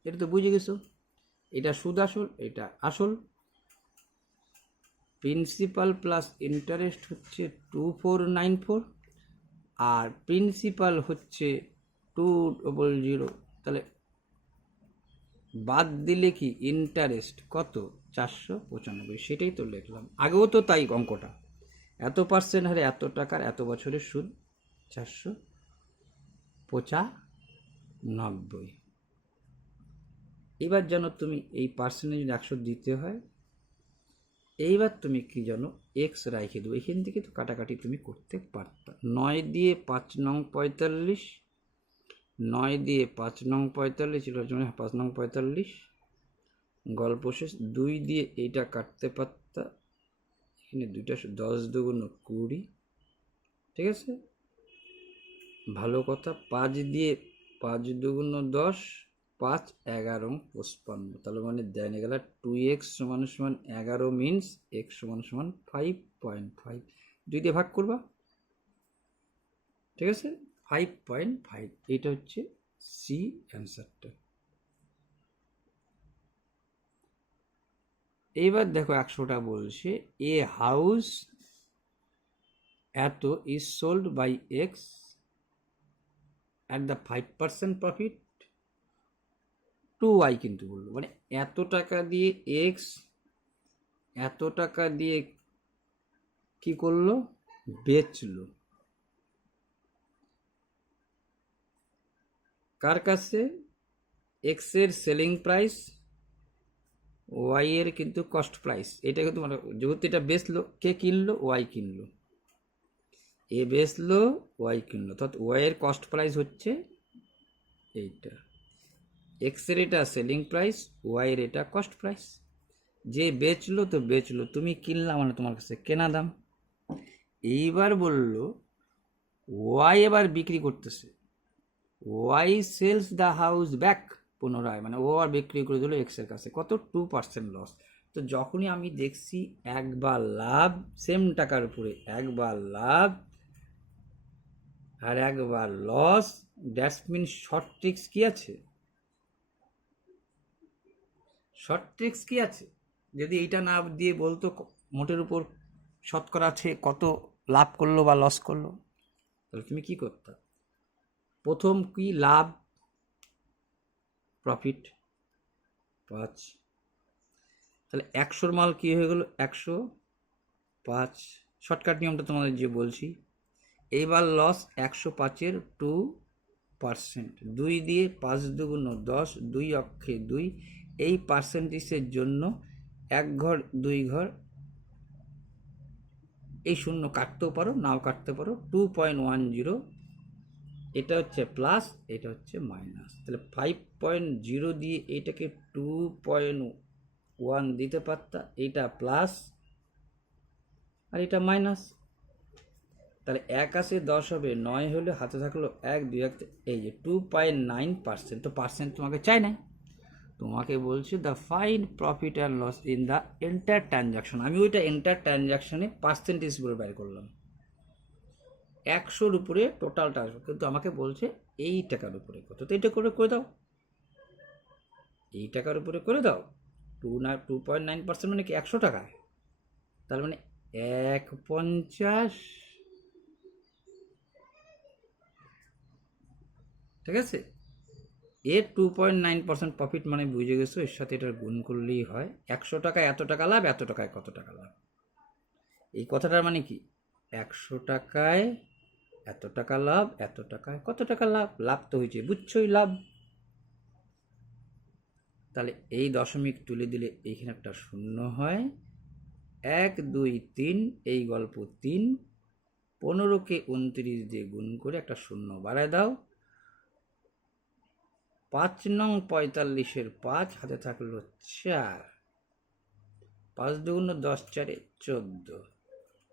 এটা তো বুঝে গেছো, এটা সুদ আসল, এটা আসল। প্রিন্সিপাল প্লাস ইন্টারেস্ট হচ্ছে 2494, আর প্রিন্সিপাল হচ্ছে 200। তাহলে বাদ দিলে কি ইন্টারেস্ট কত? 495। সেটাই তো লিখলাম, আগেও তো তাই অঙ্কটা, এত পার্সেন্ট হারে এত টাকার এত বছরের সুদ 495। এবার জানো তুমি এই পার্সেন্টেজ 100 দিতে হয়, এইবার তুমি কি জানো, এক্স রাইখে দেবো, এখান থেকে তো কাটাকাটি তুমি করতে পারতা। 9 দিয়ে 5 নং 45, 9 দিয়ে 5 নং 45, ছিল 5 নং 45, গল্প শেষ। 2 দিয়ে এইটা কাটতে পারতা, এখানে 2টা 10 দুগুণ 20, ঠিক আছে, ভালো কথা। 5 দিয়ে 5 দুগুণ 10, 5 11 55, তাহলে মানে দেনে গেল 2x সমান সমান 11 মিনস x সমান সমান 5.5, 2 দিয়ে ভাগ করবা, ঠিক আছে, 5.5। এটা হচ্ছে সি অ্যান্সারটা। এইবার দেখো 100টা বলছে এ হাউস এত is sold by X at the 5% profit to Y, কিন্তু বললো মানে এত টাকা দিয়ে এক্স এত টাকা দিয়ে কি করলো? বেচলো। কার কাছে? এক্স এর সেলিং প্রাইস, ওয়াই এর কিন্তু কস্ট প্রাইস। এটা কিন্তু মানে যেহেতু এটা বেচলো, কে কিনলো? ওয়াই কিনলো। এ বেচলো, ওয়াই কিনলো, অর্থাৎ ওয়াই এর কস্ট প্রাইস হচ্ছে এইটা, এক্স এর এটা সেলিং প্রাইস, ওয়াই এর এটা কস্ট প্রাইস। যে বেচলো তো বেচলো, তুমি কিনলা মানে তোমার কাছে কেনা দাম। এইবার বলল ওয়াই এবার বিক্রি করতেছে, Y sells the house back, পুনরায় মানে ও আর বিক্রি করে দিল এক্স এর কাছে, কত? 2% লস। তো যখনই আমি দেখছি একবার লাভ সেম টাকার উপরে, একবার লাভ আর একবার loss, that's mean short tricks কি আছে? শর্ট ট্রিক্স কি আছে? যদি এইটা না দিয়ে বলতো মোটের উপর শতকরা আছে কত লাভ করলো বা লস করলো, তাহলে তুমি কি করতে? প্রথম কি লাভ, প্রফিট 5, তাহলে 100-র মাল কি হয়ে গেল? 105। শর্টকাট নিয়মটা তোমাদের যে বলছি। এইবার লস 105-এর 2%, 2 দিয়ে 5 দুগুণ 10, 2 অক্ষে 2, এই পার্সেন্টেজের জন্য 1 ঘর 2 ঘর এই শূন্য কাটতেও পারো নাও কাটতে পারো, 2.10, এটা হচ্ছে প্লাস, এটা হচ্ছে মাইনাস। তাহলে 5.0 দিয়ে এটাকে 2.1 দিতে পারতা, এটা প্লাস আর এটা মাইনাস। তাহলে 1 আসে 10 হবে, 9 হলে হাতে থাকলো 1, 2, 1, এই যে 2.9%। তো পার্সেন্ট তোমাকে চাই না, তোমাকে বলছে the final profit and loss in the entire transaction. আমি ওইটা এন্টায়ার ট্রানজাকশনে পার্সেন্টেজ করে বের করলাম, 100-র উপরে টোটালটা আসবে, কিন্তু আমাকে বলছে এই টাকার উপরে কত। তো এইটা করে দাও, এই টাকার উপরে করে দাও। 2.9% মানে কি 100 টাকায়, তার মানে 150, ঠিক আছে। এর 2.9% প্রফিট মানে বুঝে গেছো, এর সাথে এটার গুণ করলেই হয়। 100 টাকায় এত টাকা লাভ, এত টাকায় কত টাকা লাভ। এই কথাটার মানে কি? 100 টাকায় এত টাকা লাভ, এত টাকায় কত টাকা লাভ, লাভ তো হয়েছে, বুঝছোই লাভ। তাহলে এই দশমিক তুলে দিলে এইখানে একটা শূন্য হয়, 1, 2, 3, এই গল্প 3, 15কে 29 দিয়ে গুণ করে একটা শূন্য বাড়ায় দাও, 5 নং 45-এর 5 হাতে থাকলো 4, 5 দুগুণ 10, 4 14,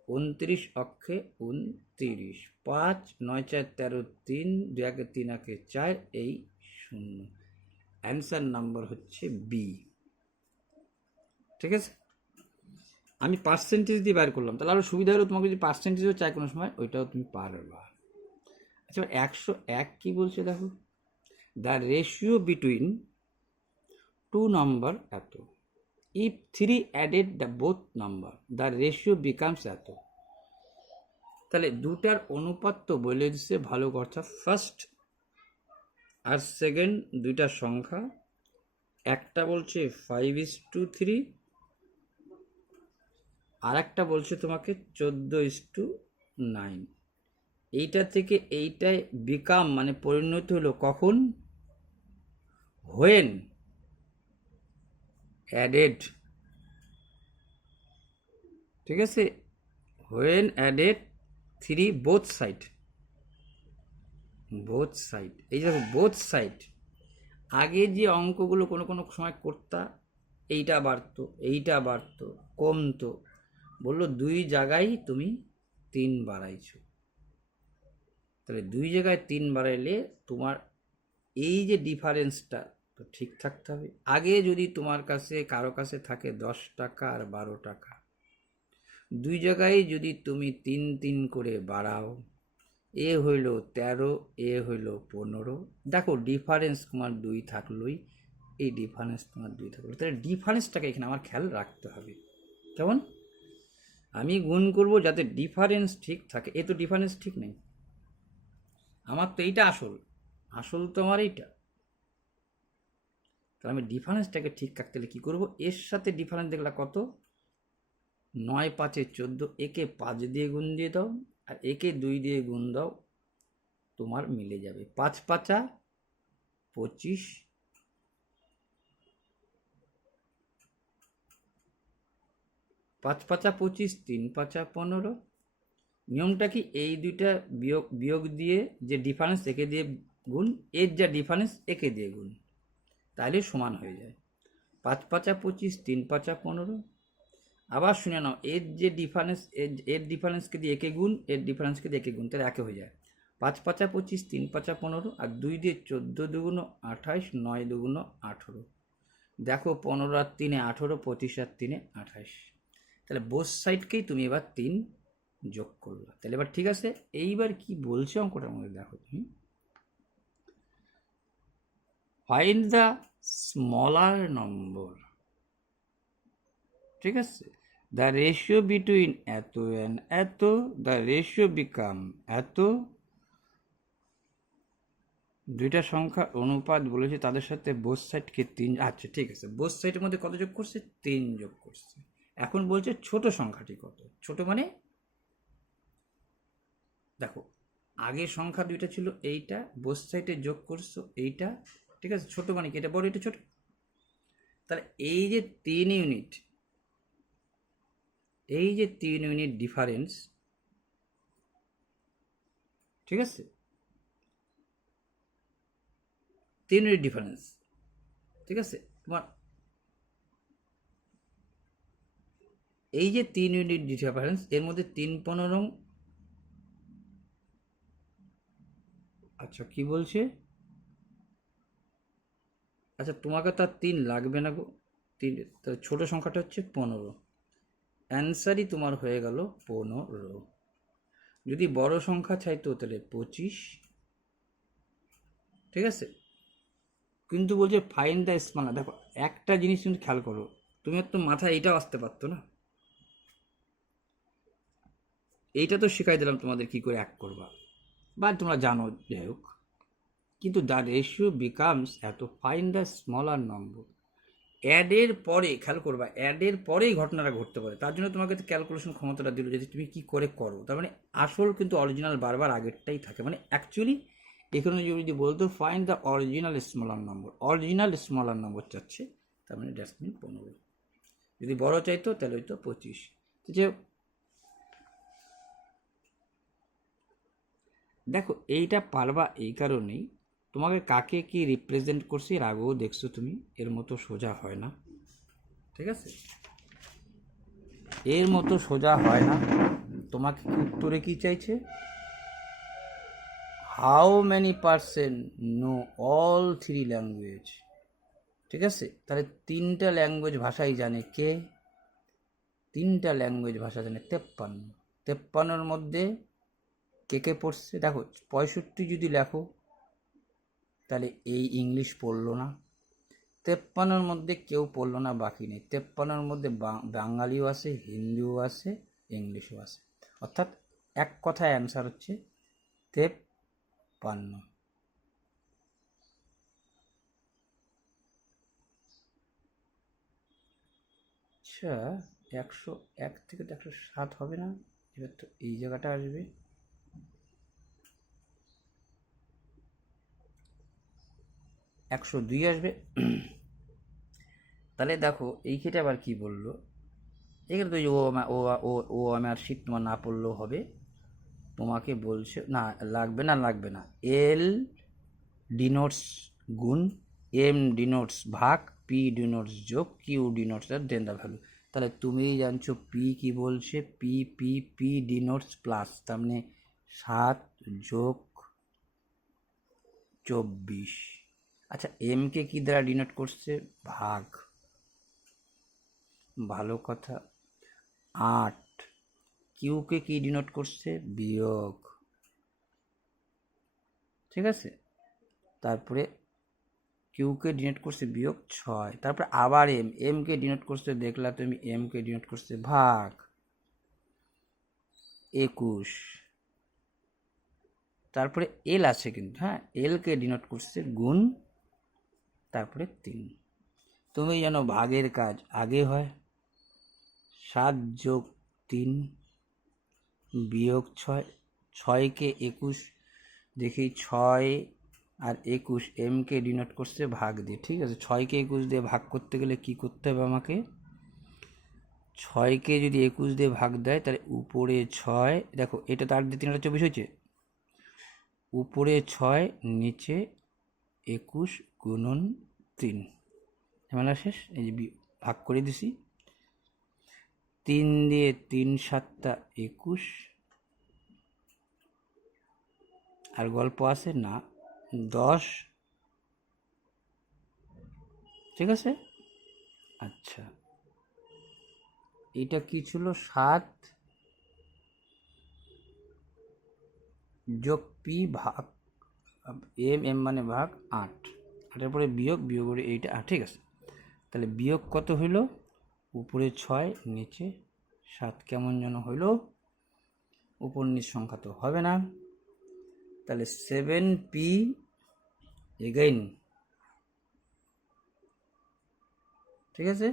29 অক্ষে 29, 5 9 4 13, 3 2 1 3 1 4, এই 0। অ্যান্সার নাম্বার হচ্ছে বি। ঠিক আছে, আমি পার্সেন্টেজ দিয়ে বের করলাম, তাহলে আরও সুবিধা হলো, তোমাকে যদি পার্সেন্টেজও চাই কোনো সময় ওইটাও তুমি পারবা। আচ্ছা, 101 কি বলছে দেখো, the ratio between two number এত, if 3 added the both number the ratio becomes এত। তাহলে দুটার অনুপাত তো বলে দিচ্ছে ভালো কথা, ফার্স্ট আর সেকেন্ড দুইটা সংখ্যা, একটা বলছে 5:3 আর একটা বলছে তোমাকে 14:9। এইটা থেকে এইটায় বিকাম মানে পরিণত হলো কখন, হোয়েন অ্যাডেড, ঠিক আছে, when added 3 both side, both side, এই দেখো বোথ সাইড। আগে যে অঙ্কগুলো কোনো কোনো সময় করতা, এইটা বাড়তো এইটা বাড়তো কমতো, বললো দুই জায়গায় তুমি 3 বাড়াইছো, তাহলে দুই জায়গায় 3 বাড়াইলে তোমার এই যে ডিফারেন্সটা তো ঠিক থাকতে হবে। আগে যদি তোমার কাছে কারো কাছে থাকে 10 টাকা আর 12 টাকা, দুই জায়গায় যদি তুমি 3 3 করে বাড়াও, এ হইল 13, এ হইল 15, দেখো ডিফারেন্স তোমার 2 থাকলোই, এই ডিফারেন্স তোমার 2 থাকলো, তাহলে ডিফারেন্সটাকে এখানে আমার খেয়াল রাখতে হবে। কেমন, আমি গুণ করব যাতে ডিফারেন্স ঠিক থাকে, এ তো ডিফারেন্স ঠিক নেই, আমার তো এইটা আসল, আসল তো আমার এইটা, তাহলে আমি ডিফারেন্সটাকে ঠিক রাখতে হলে কী করবো, এর সাথে ডিফারেন্স দেখলা কত, 9 5 14, একে 5 দিয়ে গুণ দিয়ে দাও আর একে 2 দিয়ে গুণ দাও, তোমার মিলে যাবে। 5 5 25, 5 5 25, 3 5 15। নিয়মটা কি, এই দুইটা বিয়োগ দিয়ে যে ডিফারেন্স একে দিয়ে গুণ, এর যা ডিফারেন্স একে দিয়ে গুণ, তাহলে সমান হয়ে যায়। 5 5 25, 3 5 15। আবার শুনে নাও, এর যে ডিফারেন্স, এর ডিফারেন্সকে দিয়ে একে গুণ, এর ডিফারেন্সকে দিয়ে একে গুণ, তাহলে একে হয়ে যায়। 5 5 25, 3 5 15 আর 2 দিয়ে 14 দুগুণ 28, 9 দুগুণ 18। দেখো 15 আর 3 18, 25 আর 3 28, তাহলে বোথ সাইডকেই তুমি এবার 3 যোগ করলো, তাহলে এবার ঠিক আছে। এইবার কি বলছে অঙ্কটার মধ্যে দেখো তুমি, ফাইন্ড দ্য স্মলার নম্বর, ঠিক আছে, দ্য রেশিও বিটুইন এত অ্যান্ড এত, দ্য রেশিও বিকাম এত, দুইটা সংখ্যার অনুপাত বলেছে, তাদের সাথে বোথ সাইডকে 3, আচ্ছা ঠিক আছে, বোথ সাইডের মধ্যে কত যোগ করছে, 3 যোগ করছে। এখন বলছে ছোট সংখ্যাটি কত, ছোট মানে দেখো আগের সংখ্যা দুইটা ছিল, এইটা বোথ সাইডে যোগ করছো এইটা, ঠিক আছে, ছোট মানে কি, এটা বড় এটা ছোট, তাহলে এই যে 3 ইউনিট, এই যে 3 ইউনিট ডিফারেন্স, ঠিক আছে, 3 ইউনিট ডিফারেন্স, ঠিক আছে, তোমার এই যে 3 ইউনিট ডিফারেন্স, এর মধ্যে 3 15, আচ্ছা কি বলছে, আচ্ছা তোমাকে তো আর 3 লাগবে না গো, 3, তো ছোট সংখ্যাটা হচ্ছে 15, অ্যান্সারই তোমার হয়ে গেল 15। যদি বড় সংখ্যা চাইতো তাহলে 25, ঠিক আছে, কিন্তু বলছে ফাইন্ড দ্য স্মলার। দেখো একটা জিনিস কিন্তু খেয়াল করো, তুমি একটু মাথায় এইটাও আসতে পারতো না, এইটা তো শেখাই দিলাম তোমাদের কি করে এক করবা, বা তোমরা জানো যাই হোক, কিন্তু দ্য রেশিও বিকামস এত, ফাইন্ড দ্য স্মলার নম্বর, অ্যাডের পরে খেয়াল করবা, অ্যাডের পরেই ঘটনাটা ঘটতে পারে, তার জন্য তোমাকে তো ক্যালকুলেশন ক্ষমতাটা দিল যে তুমি কি করে করো, তার মানে আসল কিন্তু অরিজিনাল বারবার আগেরটাই থাকে, মানে অ্যাকচুয়ালি এখানে যদি বলতো find the original smaller number, original smaller number চাচ্ছে, তার মানে ডাস্টবিন 15, যদি বড় চাইতো তাহলে হয়তো 25। তো যে দেখো এইটা পারবা এই কারণেই, তোমাকে কাকে কি রিপ্রেজেন্ট করছি এর আগেও দেখছো তুমি, এর মতো সোজা হয় না, ঠিক আছে? এর মতো সোজা হয় না। তোমাকে কি উত্তরে কি চাইছে? How many percent no all three language, ঠিক আছে? তাহলে তিনটা ল্যাঙ্গুয়েজ ভাষাই জানে কে? তিনটা ল্যাঙ্গুয়েজ ভাষা জানে 53। 53-র মধ্যে কে কে পড়ছে দেখো, 65 যদি লেখো তাহলে এই ইংলিশ পড়লো না। 53-র মধ্যে কেউ পড়লো না, বাকি নেই। 53-র মধ্যে বাঙালিও আছে, হিন্দিও আছে, ইংলিশও আছে। অর্থাৎ এক কথায় অ্যান্সার হচ্ছে 53। আচ্ছা, 101 থেকে তো 107 হবে না, এবার তো এই জায়গাটা আসবে। 102 আসবে। তাহলে দেখো এই ক্ষেত্রে আবার কি বললো, এখানে তো ও আমার শীত তোমার না পড়লেও হবে। তোমাকে বলছে না, লাগবে না। এল ডিনোটস গুণ, এম ডিনোটস ভাগ, পি ডিনোটস যোগ, Q denotes then the value. তাহলে তুমিই জানছো পি কি বলছে, P P P denotes plus, তার মানে 7 যোগ 24। আচ্ছা, এম কে কি দ্বারা ডিনোট করছে? ভাগ, ভালো কথা। 8। কিউকে কি ডিনোট করছে? বিয়োগ, ঠিক আছে? তারপরে কিউকে ডিনোট করছে বিয়োগ 6। তারপরে আবার এমকে ডিনোট করছে, দেখলা তুমি, এমকে ডিনোট করছে ভাগ 21। তারপরে এল আছে কিন্তু, হ্যাঁ, এলকে ডিনোট করছে গুণ, তারপরে 3। তুমি জানো ভাগের কাজ আগে হয়। 7 যোগ 3 বিয়োগ 6, 6কে 21 দেখি, 6 আর 21 এমকে ডিনোট করছে ভাগ দিয়ে, ঠিক আছে? 6কে 21 দিয়ে ভাগ করতে গেলে কি করতে হবে আমাকে? 6কে যদি 21 দিয়ে ভাগ দেয় তাহলে উপরে 6, দেখো এটা তার দিয়ে 3 24 হয়েছে, উপরে 6 নিচে 21 গুণন 3, ঝামেলা শেষ। এই যে ভাগ করে দিছি, 3 দিয়ে 3 7 21, আর গল্প আছে না, 10, ঠিক আছে? আচ্ছা, এটা কি ছিল? 7 যোগ পি ভাগ এম মানে ভাগ 8, 8-এর পরে বিয়োগ করে এইটা, ঠিক আছে? তাহলে বিয়োগ কত হইল? উপরে 6 নিচে 7, কেমন যেন হইল, উপর নিচ সংখ্যা তো হবে না। তাহলে 7p এগেইন, ঠিক আছে?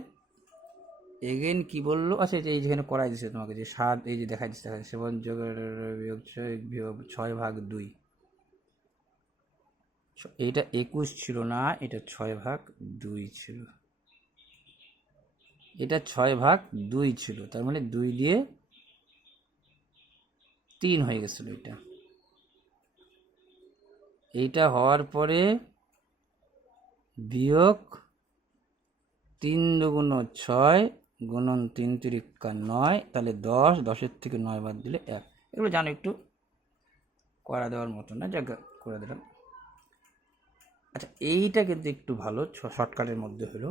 এগেইন কি বললো? আচ্ছা, এই যেখানে করাই দিচ্ছে তোমাকে, যে 7, এই যে দেখাই দিচ্ছে 7 যোগ বিয়োগ 6 ভাগ 2, এইটা 21 ছিল না, এটা 6 ভাগ 2 ছিল, এটা 6 ভাগ 2 ছিল, তার মানে 2 দিয়ে 3 হয়ে গেছিল এটা। এইটা হওয়ার পরে বিয়োগ 3 দুগুণ 6 গুণন 3 তিরিকা 9, তাহলে 10, 10-এর থেকে 9 বাদ দিলে 1। এগুলো জানো, একটু করা দেওয়ার মতো না, জায়গা করে দিলাম। আচ্ছা, এইটা কিন্তু একটু ভালো, শর্টকাটের মধ্যে হলো।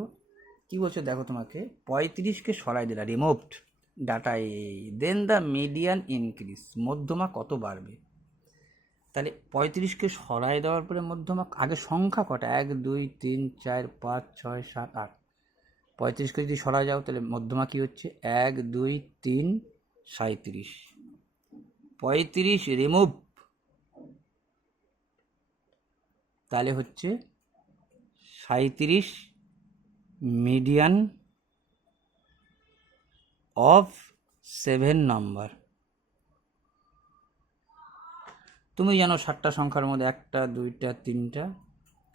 কি বলছে দেখো, তোমাকে 35কে সরাই দিলা, রিমুভড ডাটা এই, দেন দ্য মিডিয়ান ইনক্রিজ, মধ্যমা কত বাড়বে? তাহলে 35কে সরাই দেওয়ার পরে মধ্যমা আগে সংখ্যা কটা? 1 2 3 4 5 6 7 8। 35কে যদি সরা যাও তাহলে মধ্যমা কি হচ্ছে? 1 2 3 37। 35 রিমুভ, তাহলে হচ্ছে 37 মিডিয়ান অফ 7 নাম্বার। তুমি জানো 7টা সংখ্যার মধ্যে 1টা 2টা 3টা,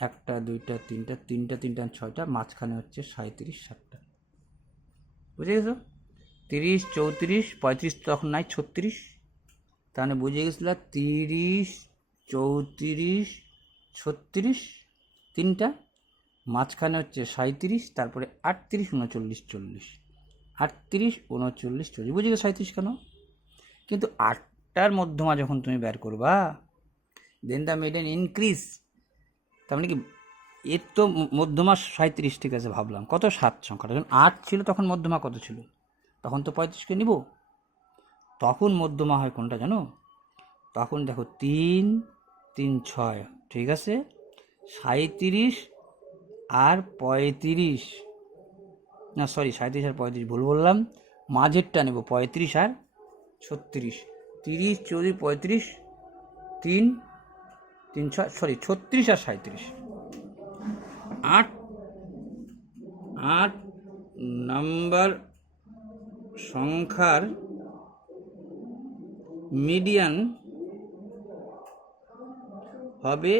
1টা 2টা 3টা, 3টা 3টা 6টা, মাঝখানে হচ্ছে 37 7টা, বুঝে গেছো? 30 34 35 তখন নাই, 36, তাহলে বুঝে গেছিল 30 34 36 তিনটা, মাঝখানে হচ্ছে 37, তারপরে 38, 39, 40, 38, 39, 40, বুঝে গেছো 37 কেন? কিন্তু 8টার মধ্যমা যখন তুমি বের করবা, দেন দ্য মিডেন ইনক্রিজ, তার মানে কি এর তো মধ্যমা 37, ঠিক আছে, ভাবলাম কত 7 সংখ্যাটা যখন 8 ছিল তখন মধ্যমা কত ছিল, তখন তো 35কে নিব, তখন মধ্যমা হয় কোনটা জানো? তখন দেখো 3, 3, 6, ঠিক আছে, 37 আর 35, না সরি 37 আর 35 ভুল বললাম, মাঝেরটা নেব 35 আর 36, 30, 40, 35, 3, 3, 6, সরি 36 আর 37, 8 8 নাম্বার সংখ্যার মিডিয়ান হবে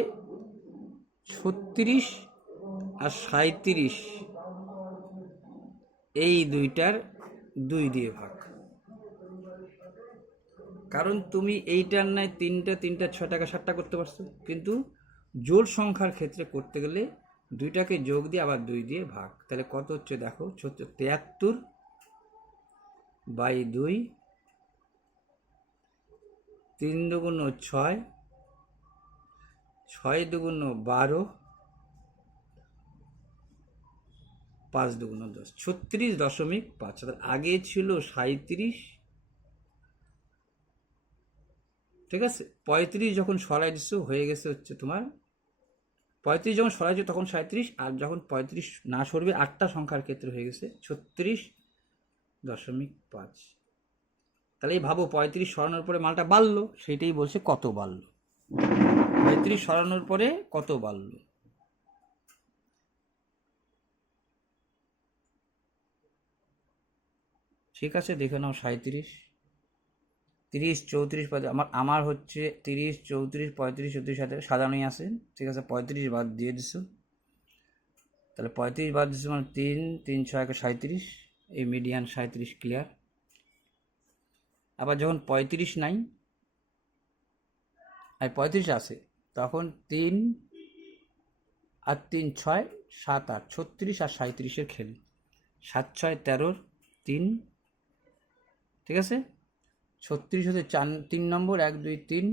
36 আর 37, এই দুইটার 2 দিয়ে ভাগ। কারণ তুমি এইটার নয় 3টা 3টা 6টাকে 7টা করতে পারছো, কিন্তু জোড় সংখ্যার ক্ষেত্রে করতে গেলে দুইটাকে যোগ দিয়ে আবার 2 দিয়ে ভাগ। তাহলে কত হচ্ছে দেখো, 73 বাই 2, 3 দুগুণ 6, 6 দুগুণ 12, 5 দুগুণ 10, 36.5। আগে ছিল 37, ঠিক আছে, 35 যখন সরাই দিচ্ছ হয়ে গেছে হচ্ছে তোমার 35, যখন সরাইছো তখন 37, আর যখন 35 না সরবে 8টা সংখ্যার ক্ষেত্রে হয়ে গেছে 36.5। তাহলে এই ভাবো 35 সরানোর পরে মালটা বাড়লো, সেইটাই বলছে কত বাড়লো, 35 সরানোর পরে কত বাড়লো। ঠিক আছে, দেখে নাও 37, 30, 34, আমার হচ্ছে 30, 34, 35, 36 সাথে সাজানোই আছে, ঠিক আছে, 35 বাদ দিয়ে দিছো, তাহলে 35 বাদ দিছো মানে 3, 3, 6, 37, এই মিডিয়ান 37 ক্লিয়ার। আবার যখন 35 নাই আর 35 আসে তখন 3 আর 3, 6, 7, 8, 36 আর 37-এর খেল, 7, 6, 13, 3, ঠিক আছে, 36 হচ্ছে 3 নম্বর, 1, 2, 3,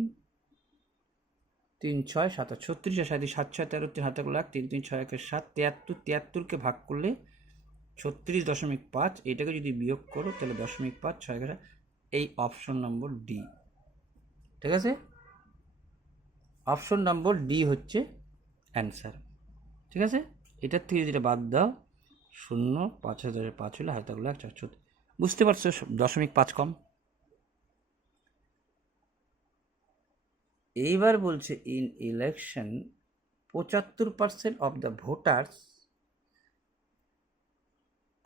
3, 6, 7, 8, 36 আর 37, 7, 6, 13, 3 হাতে করলে 1, 3, 3, 6, 1, 7, 73, 73কে ভাগ করলে 36.5, এটাকে যদি বিয়োগ করো তাহলে 0.5, 6, 11, এই অপশন নম্বর ডি, ঠিক আছে, অপশন নম্বর ডি হচ্ছে অ্যান্সার, ঠিক আছে। এটার থেকে যেটা বাদ দাও 0, 5,005 হলে হাতে করলে 1, 4, বুঝতে পারছো 0.5 কম। এইবার বলছে in election 75% of the voters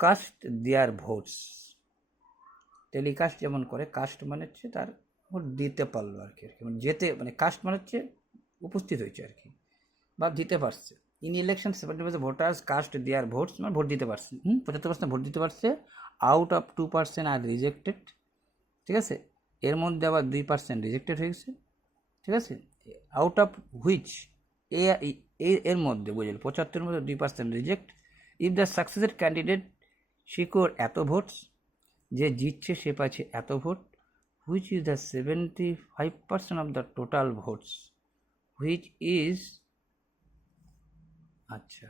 caste there votes, telecast যেমন করে, কাস্ট মানে হচ্ছে তার ভোট দিতে পারলো আর কি, মানে যেতে, মানে কাস্ট মানে হচ্ছে উপস্থিত হয়েছে আর কি, বা দিতে পারছে। In election 70% voters caste there votes, মানে ভোট দিতে পারছে, 75% ভোট দিতে পারছে, আউট অফ 2% আর রিজেক্টেড, ঠিক আছে, এর মধ্যে আবার 2% রিজেক্টেড হয়ে গেছে, ঠিক আছে, আউট অফ হুইচ, এর মধ্যে বুঝল 75-এর মধ্যে 2% রিজেক্ট, ইফ দ্য সাকসেসের ক্যান্ডিডেট সিকিউর এত ভোটস, যে জিতছে সে পাচ্ছে এত vote, which is the 75% of the total votes, which is, আচ্ছা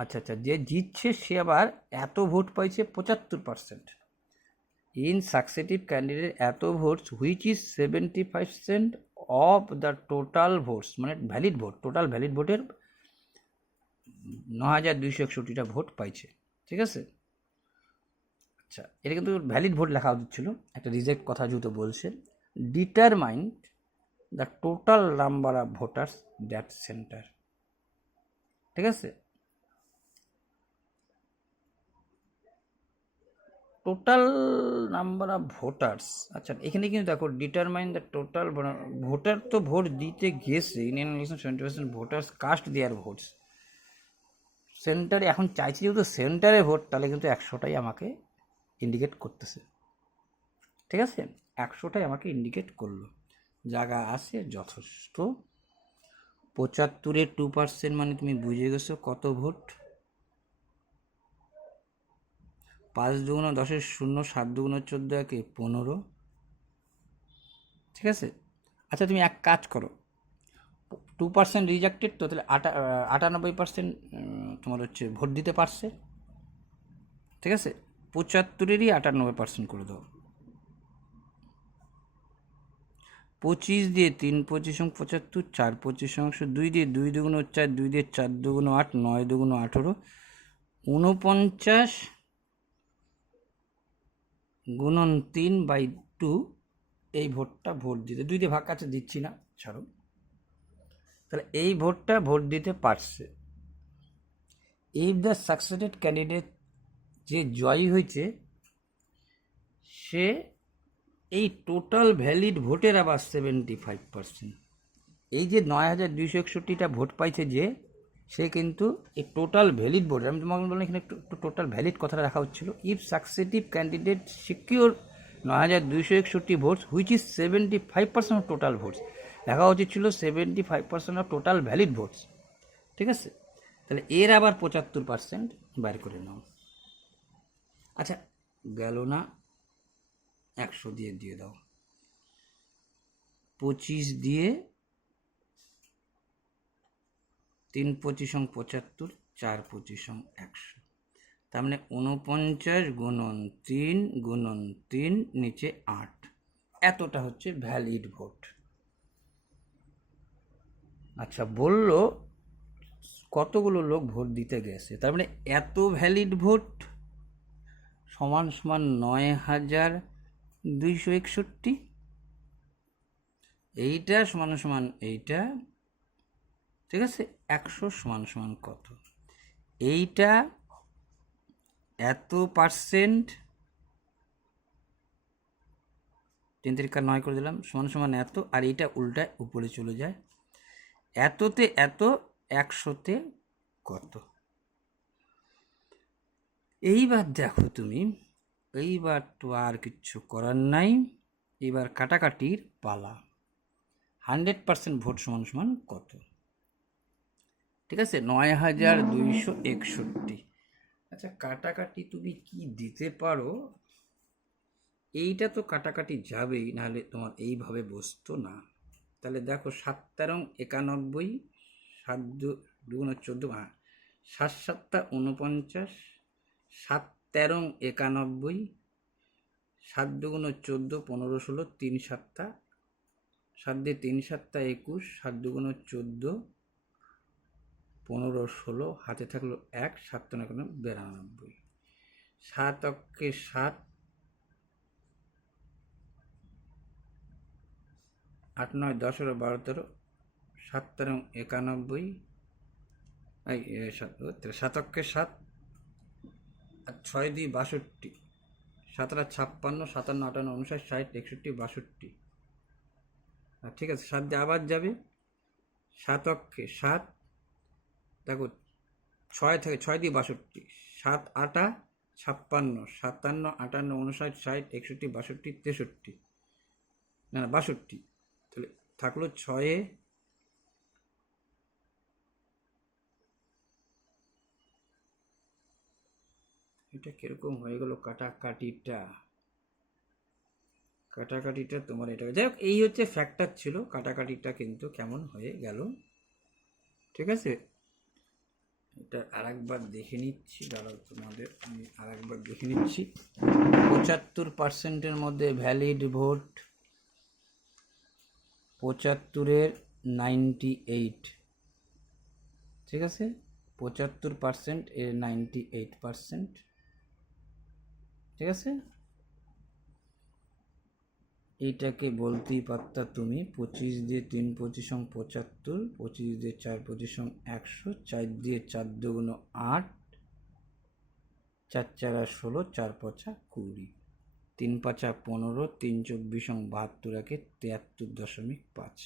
আচ্ছা আচ্ছা, যে জিতছে সে আবার এত ভোট পাইছে 75%, ইন সাকসেসিভ ক্যান্ডিডেট এত votes which is 75% of the total votes, মানে ভ্যালিড ভোট, টোটাল ভ্যালিড ভোটের 9,261টা ভোট পাইছে, ঠিক আছে। আচ্ছা, এটা কিন্তু ভ্যালিড ভোট লেখা উচিত ছিল, একটা রিজেক্ট কথা যেহেতু বলছে, determined the total number of voters that centre, ঠিক আছে, টোটাল নাম্বার অফ ভোটার্স। আচ্ছা, এখানে কিন্তু দেখো ডিটারমাইন দ্য টোটাল ভোটার, তো ভোট দিতে গেছে, ইন্ডিয়ান ইলেকশন 70% ভোটার্স কাস্ট দেয়ার ভোটস, সেন্টারে এখন চাইছি যেহেতু সেন্টারে ভোট, তাহলে কিন্তু 100টাই আমাকে ইন্ডিকেট করতেছে, ঠিক আছে, 100টাই আমাকে ইন্ডিকেট করলো, জায়গা আছে যথেষ্ট, 75-এর 2% মানে তুমি বুঝে গেছো কত ভোট। 5 দুগুণ 10-এর 0, 7 দুগুণ 14, একে 15। ঠিক আছে। আচ্ছা তুমি এক কাজ করো, 2% রিজেক্টেড তো, তাহলে 98% তোমার হচ্ছে ভোট দিতে পারছে। ঠিক আছে, 75-এরই 98% করে দাও। 25 দিয়ে 3 25 75, 4 25 2 দিয়ে 2 দুগুণ 4, 2 দিয়ে 4 দুগুণ 8, 9 দুগুণ 18, 49 গুণন 3/2 এই ভোটটা ভোট দিতে, 2 দিয়ে ভাগ কাছে দিচ্ছি না, ছাড়ো। তাহলে এই ভোটটা ভোট দিতে পারছে। ইফ দ্য সাকসেসেড ক্যান্ডিডেট, যে জয়ী হয়েছে, সে এই টোটাল ভ্যালিড ভোটের আবার 75%। এই যে 9261টা ভোট পাইছে যে, সে কিন্তু এই টোটাল ভ্যালিড ভোট, আমি তোমাকে বললাম এখানে একটু টোটাল ভ্যালিড কথাটা রাখা হচ্ছিল। If successive candidate secure 9261 votes which is 75% of total votes, দেখা উচিত ছিল 75% অফ টোটাল ভ্যালিড ভোটস। ঠিক আছে, তাহলে এর আবার 75% বাইর করে নাও। আচ্ছা গেল না, 100 দিয়ে দাও। 25 দিয়ে 3 25 75, 4 25 100, তার মানে 49 গুণন 3 গুণন 3 নিচে 8, এতটা হচ্ছে ভ্যালিড ভোট। আচ্ছা বললো কতগুলো লোক ভোট দিতে গেছে, তার মানে এত ভ্যালিড ভোট সমান সমান 9261, এইটা সমান সমান এইটা। ঠিক আছে, 100 সমান সমান কত, এইটা এত পার্সেন্ট, 3 3 9 করে দিলাম, সমান সমান এত, আর এইটা উল্টায় উপরে চলে যায়, এততে এত, 100-তে কত। এইবার দেখো তুমি, এইবার তো আর কিচ্ছু করার নাই, এবার কাটাকাটির পালা। 100% ভোট সমান সমান কত। ঠিক আছে, 9261। আচ্ছা কাটাকাটি তুমি কি দিতে পারো, এইটা তো কাটাকাটি যাবেই, নাহলে তোমার এইভাবে বসতো না। তাহলে দেখো 7 13 91, 7 দুগুণ 14, হ্যাঁ 7 7 49, 7 13 91, 7 দুগুণ 14, 15 16, 3 7, 7 দিয়ে 3 7 21, 7 দুগুণ 14, 15 16, হাতে থাকলো 1, 7 92, 7 অক্ষে 7, 8 9 10 11 12 13, 7 13 91, 7 অক্ষে 7, আর 6 2 62, 7 56, 57 58 59 60 61 62। ঠিক আছে, 7 দিয়ে আবার যাবে, 7 অক্ষে 7, দেখো 6 থেকে 6 দিয়ে 62, 7 8 56, 57 58 59 60 61 62 63, না 62, তাহলে থাকলো 6-এ, এটা কিরকম হয়ে গেল কাটাকাটিটা, তোমার এটা, যাই হোক এই হচ্ছে ফ্যাক্টর ছিল, কাটাকাটিটা কিন্তু কেমন হয়ে গেল। ঠিক আছে, এটা আরেকবার দেখে নিচ্ছি, দাঁড়াও তোমাদের আমি আরেকবার দেখে নিচ্ছি। 75%-এর মধ্যে ভ্যালিড ভোট 75-এর 98। ঠিক আছে, 75% এর 98%। ঠিক আছে, এইটাকে বলতেই পারতা তুমি 25 দিয়ে 3 25 75, 25 দিয়ে 4 25 100, 4 দিয়ে 4 দুগুণ 8, 4 4 16, 4 5 20, 3 5 15, 3 24 72, একে 73.5।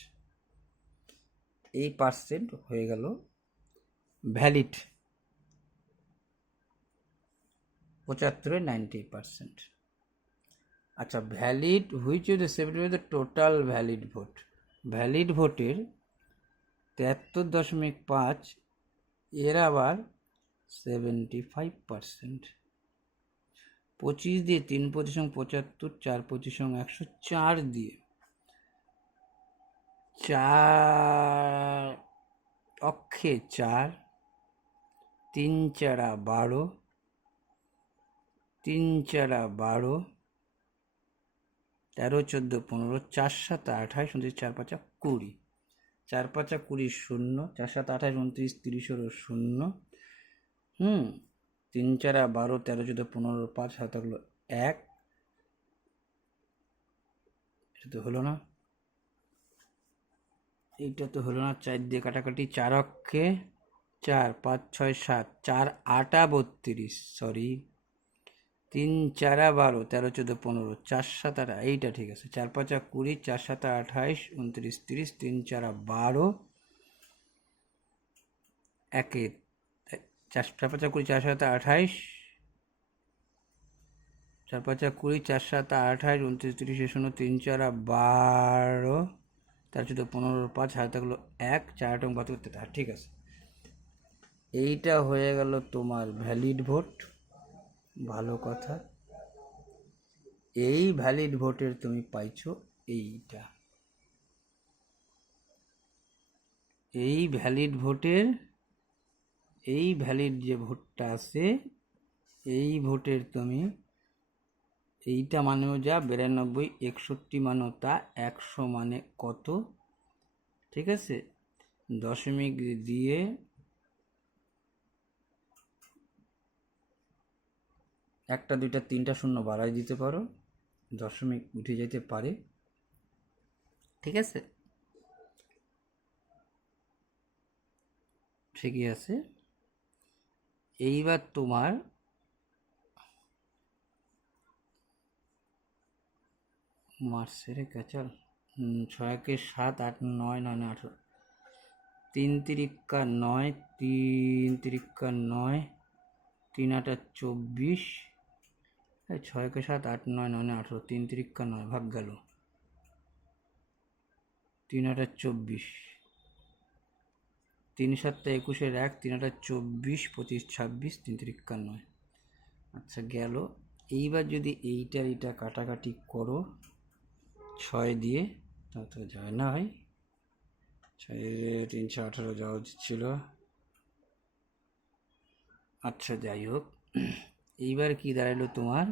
এই পার্সেন্ট হয়ে গেল ভ্যালিড 75-এর 98%। আচ্ছা valid which is the total valid vote, valid ভোটের 73.5, এর আবার 75%। 25 দিয়ে 3 পঁচিশ 75, 4 পঁচিশ 104 দিয়ে 4 অক্ষে 4, 3 চারা 12, 3 চারা 12, 13, 14, 15, 4 7 28, 29, 4 5 20, 4 5 20 শূন্য, 4 7 28, 29, 30 শূন্য, 3 চারা 12, 13, 14, 15, 5 7 হলো 1, এটা তো হলো না, এইটা তো হলো না, 4 দিয়ে কাটাকাটি, 4 অক্ষে 4, 5 6 7, 4 8 32, সরি, 3 চারা 12, 13, 14, 15, 4 7 8, এইটা ঠিক আছে, 4 5 20, 4 7 28, 29, 30, 3 চারা 12, একে 4 5 20, 4 7 28, 4 5 20, 4 7 28, 29, 30 শূন্য, 3 চারা 12, 13, 14, 15, 5 হাতে থাকলো 1, 4 এবং 72, 43, ঠিক আছে। এইটা হয়ে গেল তোমার ভ্যালিড ভোট, ভালো কথা। এই ভ্যালিড ভোটের তুমি পাইছো এইটা, এই ভ্যালিড ভোটের, এই ভ্যালিড যে ভোটটা আছে, এই ভোটের তুমি এইটা মানেও যা, 92, 61 মানেও তা, 100 মানে কত, ঠিক আছে, দশমিক দিয়ে একটা দুইটা তিনটা শূন্য বাড়াই দিতে পারো, দশমিক উঠে যেতে পারে, ঠিক আছে, ঠিকই আছে। এইবার তোমার মার্চের ক্যাচাল, 6 কে 7, 8 9 9 18, 3 তিরিক্কা 9, 3 তিরিক্কা 9, 3 8 24, 6 কে 7, 8 9 9 18, 3 তিরিক্কা 9, ভাগ গেল, 3 8 24, 3 7 21, 1, 3 8 24, 25 26, 3 তিরিক্কা 9, আচ্ছা গেল। এইবার যদি এইটার এইটা কাটাকাটি করো 6 দিয়ে, তা তো যায় না ভাই, 6 318 যাওয়া উচিত ছিল, আচ্ছা যাই হোক। এইবার কি দাঁড়ালো তোমার,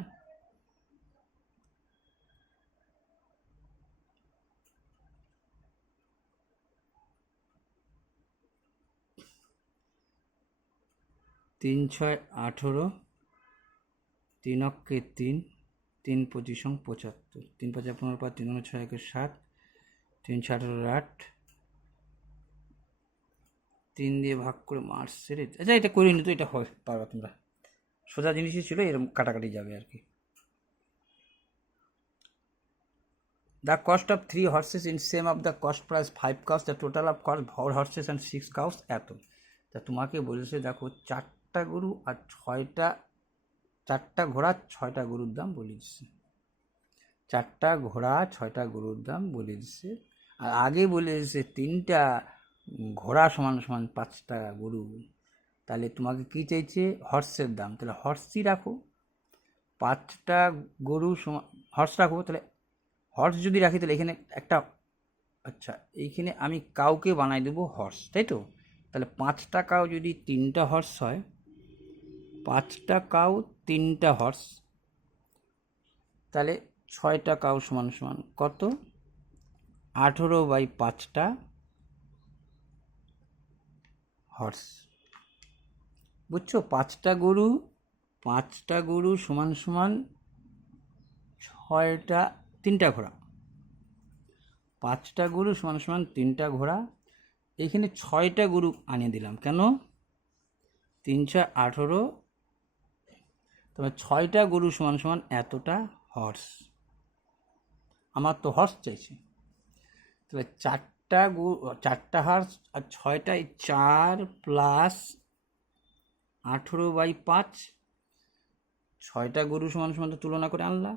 তিন 6 18, 3 অক্ষে 3, 3 25 75, 3 5 15, 5 3 6 1 7, 3 6 18 8, 3 দিয়ে ভাগ করে মার্চের, আচ্ছা এটা করে নি তো, এটা হয় পারবা তোমরা, সোজা জিনিসই ছিল, এরকম কাটাকাটি যাবে আর কি। The cost of 3 horses in same of the cost price 5 cows, the total of cost 4 horses and 6 cows এত। তা তোমাকে বলেছে দেখো 4টা গরু আর 4টা ঘোড়া 6টা গরুর দাম বলে দিচ্ছে, 4টা ঘোড়া 6টা গরুর দাম বলে দিচ্ছে, আর আগে বলে দিচ্ছে 3টা ঘোড়া সমান সমান 5টা গরু, তাহলে তোমাকে কি চাইছে, হর্সের দাম, তাহলে হর্সই রাখো, 5টা গরু সমান হর্স রাখো, তাহলে হর্স যদি রাখি তাহলে এখানে একটা, আচ্ছা এইখানে আমি কাউকে বানাই দেবো হর্স, তাই তো, তাহলে 5টা কাউ যদি 3টা হর্স হয়, 5টা কাউ 3টা হর্স, তাহলে 6টা কাউ সমান সমান কত, 18/5টা হর্স, বুঝছো, 5টা গরু সমান সমান 3টা ঘোড়া, 5টা গরু সমান সমান 3টা ঘোড়া, এইখানে 6টা গরু আনিয়ে দিলাম, কেন, 3 6 18, তবে 6টা গরু সমান সমান এতটা হর্স, আমার তো হর্স চাইছে, তবে 4টা হর্স আর 6টায় 4 প্লাস 18/5, 6টা গরু সমান সমান তো তুলনা করে আনলা,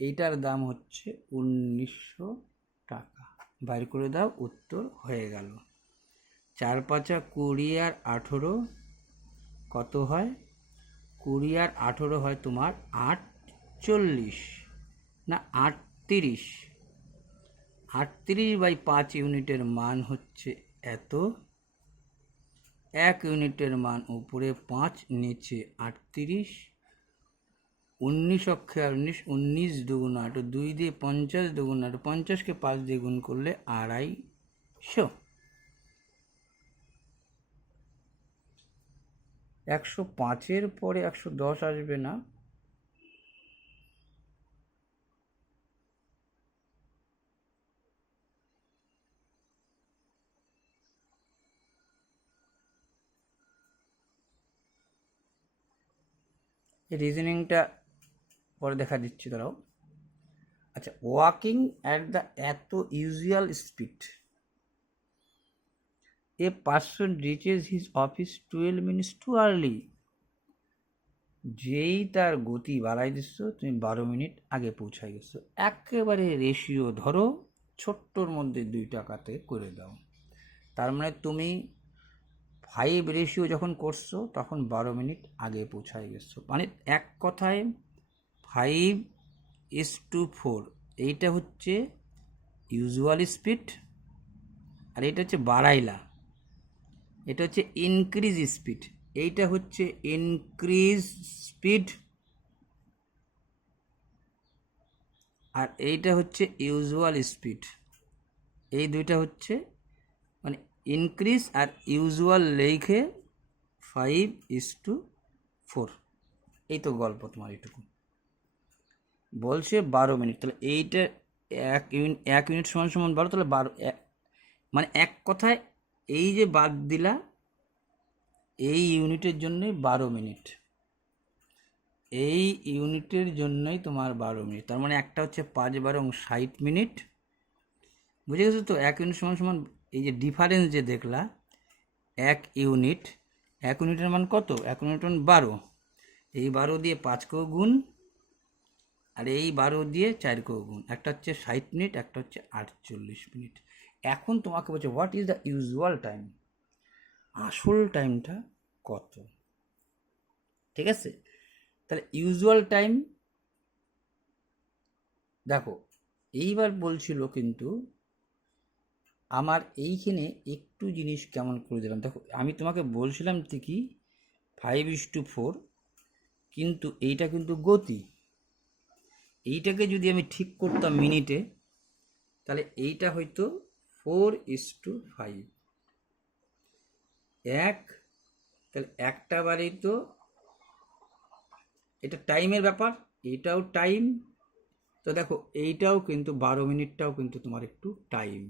এইটার দাম হচ্ছে 1900 টাকা, বাইর করে দাও, উত্তর হয়ে গেল। 4 5 20 আর 18 কত হয়? 20 আর 18 হয় তোমার 48 না 38। 38/5 ইউনিটের মান হচ্ছে এত। 1 ইউনিটের মান উপরে 5, নিচে 38। 19 অক্ষে 19, 19 দুগুণ 8, 2 দিয়ে 50 দুগুণ 8, 50কে 5 দিয়ে গুণ করলে 250। 105-এর পরে 110 আসবে না। এই রিজনিংটা পরে দেখা দিচ্ছি, দাঁড়াও। আচ্ছা, ওয়াকিং অ্যাট দ্য এত usual speed a person reaches his office 12 minutes too early. যেই তার গতি বাড়াই দিচ্ছ, তুমি 12 মিনিট আগে পৌঁছাই গেছো। একেবারে রেশিও ধরো ছোট্টর মধ্যে 2 টাকাতে করে দাও। তার মানে তুমি 5 রেশিও যখন করছো তখন 12 মিনিট আগে পৌঁছাই গেছো। মানে এক কথায় 5:4 এইটা হচ্ছে ইউজুয়াল স্পিড, আর এটা হচ্ছে বাড়াইলা, এটা হচ্ছে ইনক্রিজ স্পিড। এইটা হচ্ছে ইনক্রিজ স্পিড, আর এইটা হচ্ছে ইউজুয়াল স্পিড। এই দুইটা হচ্ছে মানে ইনক্রিজ আর ইউজুয়াল লেখে 5:4। এই তো গল্প তোমার এইটুকু। বলছে 12 মিনিট, তাহলে এইটা 1 ইউনিট সমান সমান 12, তাহলে 12 মানে এক কথায় এই যে বাদ দিলা এই ইউনিটের জন্যই 12 মিনিট, এই ইউনিটের জন্যই তোমার 12 মিনিট। তার মানে একটা হচ্ছে 5 12 60 মিনিট। বুঝে গেছো তো? 1 ইউনিট সমান সমান এই যে ডিফারেন্স যে দেখলা, 1 ইউনিট, 1 ইউনিটের মান কত? 1 ইউনিটের মান 12। এই 12 দিয়ে 5 কেও গুণ, আর এই 12 দিয়ে 4 কেও গুণ। একটা হচ্ছে 60 মিনিট, একটা হচ্ছে 48 মিনিট। এখন তোমাকে বলছে what is the usual time, আসল টাইমটা কত? ঠিক আছে, তাহলে ইউজুয়াল টাইম দেখো। এইবার বলছিল কিন্তু আমার এইখানে একটু জিনিস কেমন করে দিলাম দেখো। আমি তোমাকে বলছিলাম ঠিকই 5:4, কিন্তু এইটা কিন্তু গতি। এইটাকে যদি আমি ঠিক করতাম মিনিটে, তাহলে এইটা হয়তো 4:5। তাহলে একটা বারেই তো এটা টাইমের ব্যাপার, এইটাও টাইম। তো দেখো এইটাও কিন্তু 12 মিনিটটাও কিন্তু তোমার একটু টাইম,